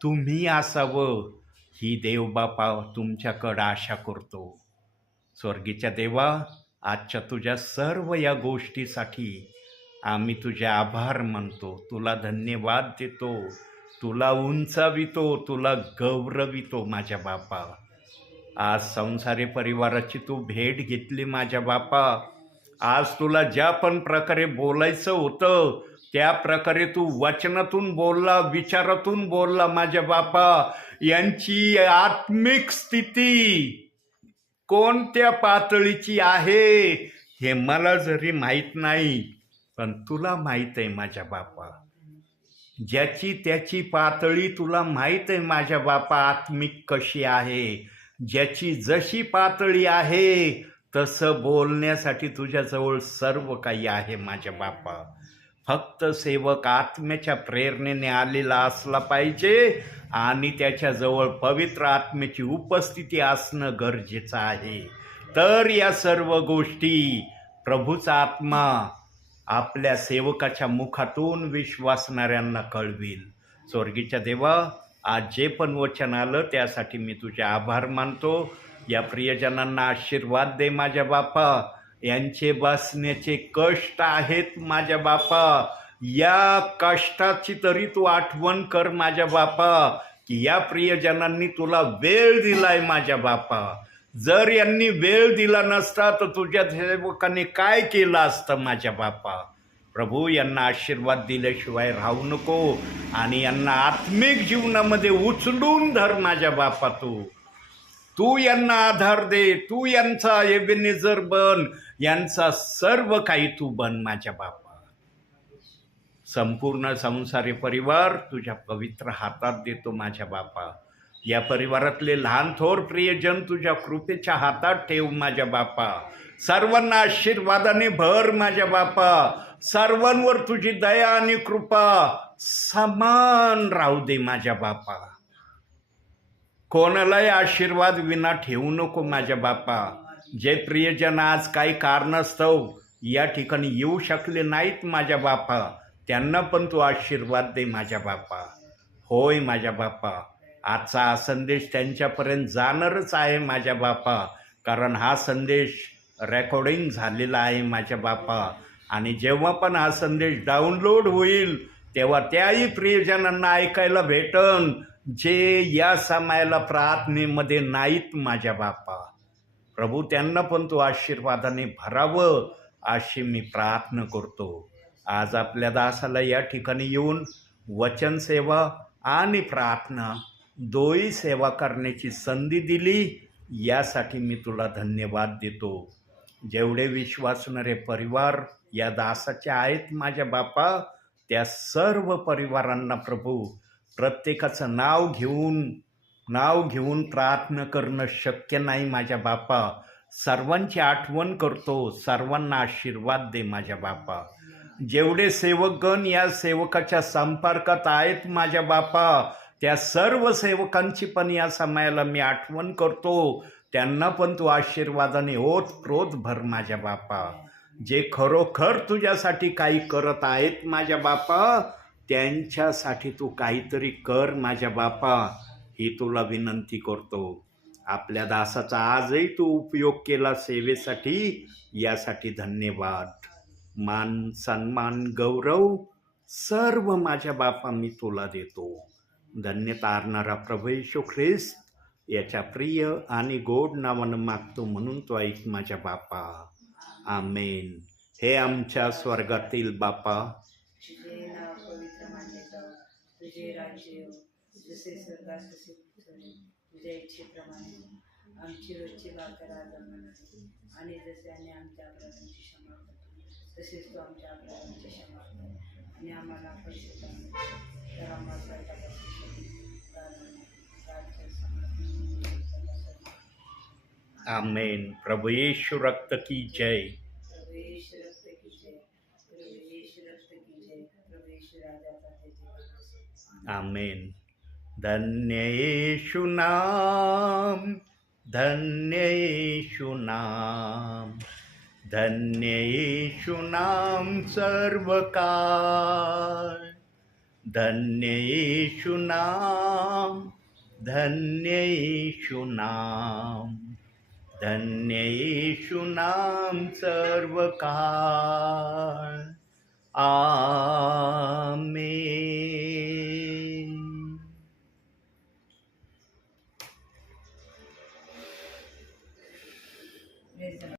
तुम्ही असावं ही देवबापा तुमच्याकडं आशा करतो. स्वर्गीच्या देवा, आजच्या तुझ्या सर्व या गोष्टीसाठी आम्ही तुझे आभार मानतो, तुला धन्यवाद देतो, तुला उंचावितो, तुला गौरवितो माझ्या बापा. आज संसारी परिवाराची तू भेट घेतली माझ्या बापा. आज तुला ज्या पण प्रकारे बोलायचं होतं त्या प्रकारे तू वचनातून बोलला, विचारातून बोलला माझ्या बापा. यांची आत्मिक स्थिती कोणत्या पातळीची आहे हे मला जरी माहीत नाही, पण तुला माहीत आहे माझ्या बापा. ज्याची त्याची पातळी तुला माहीत आहे माझ्या बापा, आत्मिक कशी आहे. ज्याची जशी पातळी आहे तसं बोलण्यासाठी तुझ्याजवळ सर्व काही आहे माझ्या बापा. फक्त सेवक आत्म्याच्या प्रेरणेने आलेला असला पाहिजे आणि त्याच्याजवळ पवित्र आत्म्याची उपस्थिती असणं गरजेचं आहे. तर या सर्व गोष्टी प्रभूचा आत्मा आपल्या सेवकाच्या मुखातून विश्वासणाऱ्यांना कळविल. स्वर्गीच्या देवा, आज जे पण वचन आलं त्यासाठी मी तुझे आभार मानतो. या प्रियजनांना आशीर्वाद दे माझ्या बापा. यांचे बसण्याचे कष्ट आहेत माझ्या बापा, या कष्टाची तरी तू आठवण कर माझ्या बापा, की या प्रियजनांनी तुला वेळ दिलाय माझ्या बापा. जर यांनी वेळ दिला नसता तर तुझ्या सेवकाने काय केलं असतं माझ्या बापा. प्रभू, यांना आशीर्वाद दिल्याशिवाय राहू नको आणि यांना आत्मिक जीवनामध्ये उचलून धर माझ्या बापा. तू यांना आधार दे, तू यांचा एबेनेझर बन, यांचा सर्व काही तू बन माझ्या बापा. संपूर्ण संसारी परिवार तुझ्या पवित्र हातात देतो माझ्या बापा. या परिवारातले लहान थोर प्रियजन तुझ्या कृपेच्या हातात ठेव माझ्या बापा. सर्वांना आशीर्वादाने भर माझ्या बापा. सर्वांवर तुझी दया आणि कृपा समान राहू दे माझ्या बापा. कोणालाही आशीर्वाद विना ठेवू नको माझ्या बापा. जे प्रियजन आज काही कारणास्तव या ठिकाणी येऊ शकले नाहीत माझ्या बापा, त्यांना पण तू आशीर्वाद दे माझ्या बापा. होय माझ्या बापा, आजचा हा संदेश त्यांच्यापर्यंत जाणारच आहे माझ्या बापा, कारण हा संदेश रेकॉर्डिंग झालेला आहे माझ्या बापा. आणि जेव्हा पण हा संदेश डाउनलोड होईल तेव्हा त्याही प्रियजनांना ऐकायला भेटन जे या समयाला प्रार्थनेमध्ये नाहीत माझ्या बापा. प्रभू, त्यांना पण तू आशीर्वादाने भरावं अशी मी प्रार्थना करतो. आज आपल्या दासाला या ठिकाणी येऊन वचन सेवा आणि प्रार्थना दोही सेवा करण्याची संधी दिली, यासाठी मी तुला धन्यवाद देतो. जेवढे विश्वासणारे परिवार या दासाचे आहेत माझ्या बापा, त्या सर्व परिवारांना प्रभू प्रत्येकाचं नाव घेऊन प्रार्थना करणं शक्य नाही माझ्या बापा. सर्वांची आठवण करतो, सर्वांना आशीर्वाद दे माझ्या बापा. जेवढे सेवकगण या सेवकाच्या संपर्कात आहेत माझ्या बापा, त्या सर्व सेवकांची पण या समयाला मी आठवण करतो. त्यांना पण तू आशीर्वादाने ओतप्रोत भर माझ्या बापा. जे खरोखर तुझ्यासाठी काही करत आहेत माझ्या बापा, त्यांच्यासाठी तू काहीतरी कर माझ्या बापा, ही तुला विनंती करतो. आपल्या दासाचा आजही तू उपयोग केला सेवेसाठी, यासाठी धन्यवाद. मान सन्मान गौरव सर्व माझ्या बापा मी तुला देतो. धन्य तारणारा प्रभू येशू ख्रिस्त याच्या प्रिय आणि गोड नावानं मागतो म्हणून तो ऐक माझ्या बापा. आमेन. हे आमच्या स्वर्गातील बापा, तुझे नाव पवित्र मानले जाव, तुझे राज्य येव, जसे स्वर्गात तसे पृथ्वीवर. तुझ्या इच्छेप्रमाणे आमची रोजची भाकर आज आम्हाला दे. आणि जसे आम्ही आमच्या अपराधांची क्षमा करतो तसेच तू आमच्या अपराधांची क्षमा कर. आणि आम्हाला अपरिचित आणू नको, तर आम्हाला स्वतःपासून शोधून कारण राज्य समर्थ. आमेन. प्रभु यीशु रक्त की जय. प्रभु यीशु रक्त की जय. प्रभु यीशु रक्त की जय. प्रभु यीशु राजाचा ते जीवन असो. आमेन. धन्य येशु नाम, धन्य येशु नाम, धन्य येशु नाम सर्व काळ. धन्य येशु नाम, धन्य येशु नाम, धन्य येशु नाम सर्व काळ. आमेन.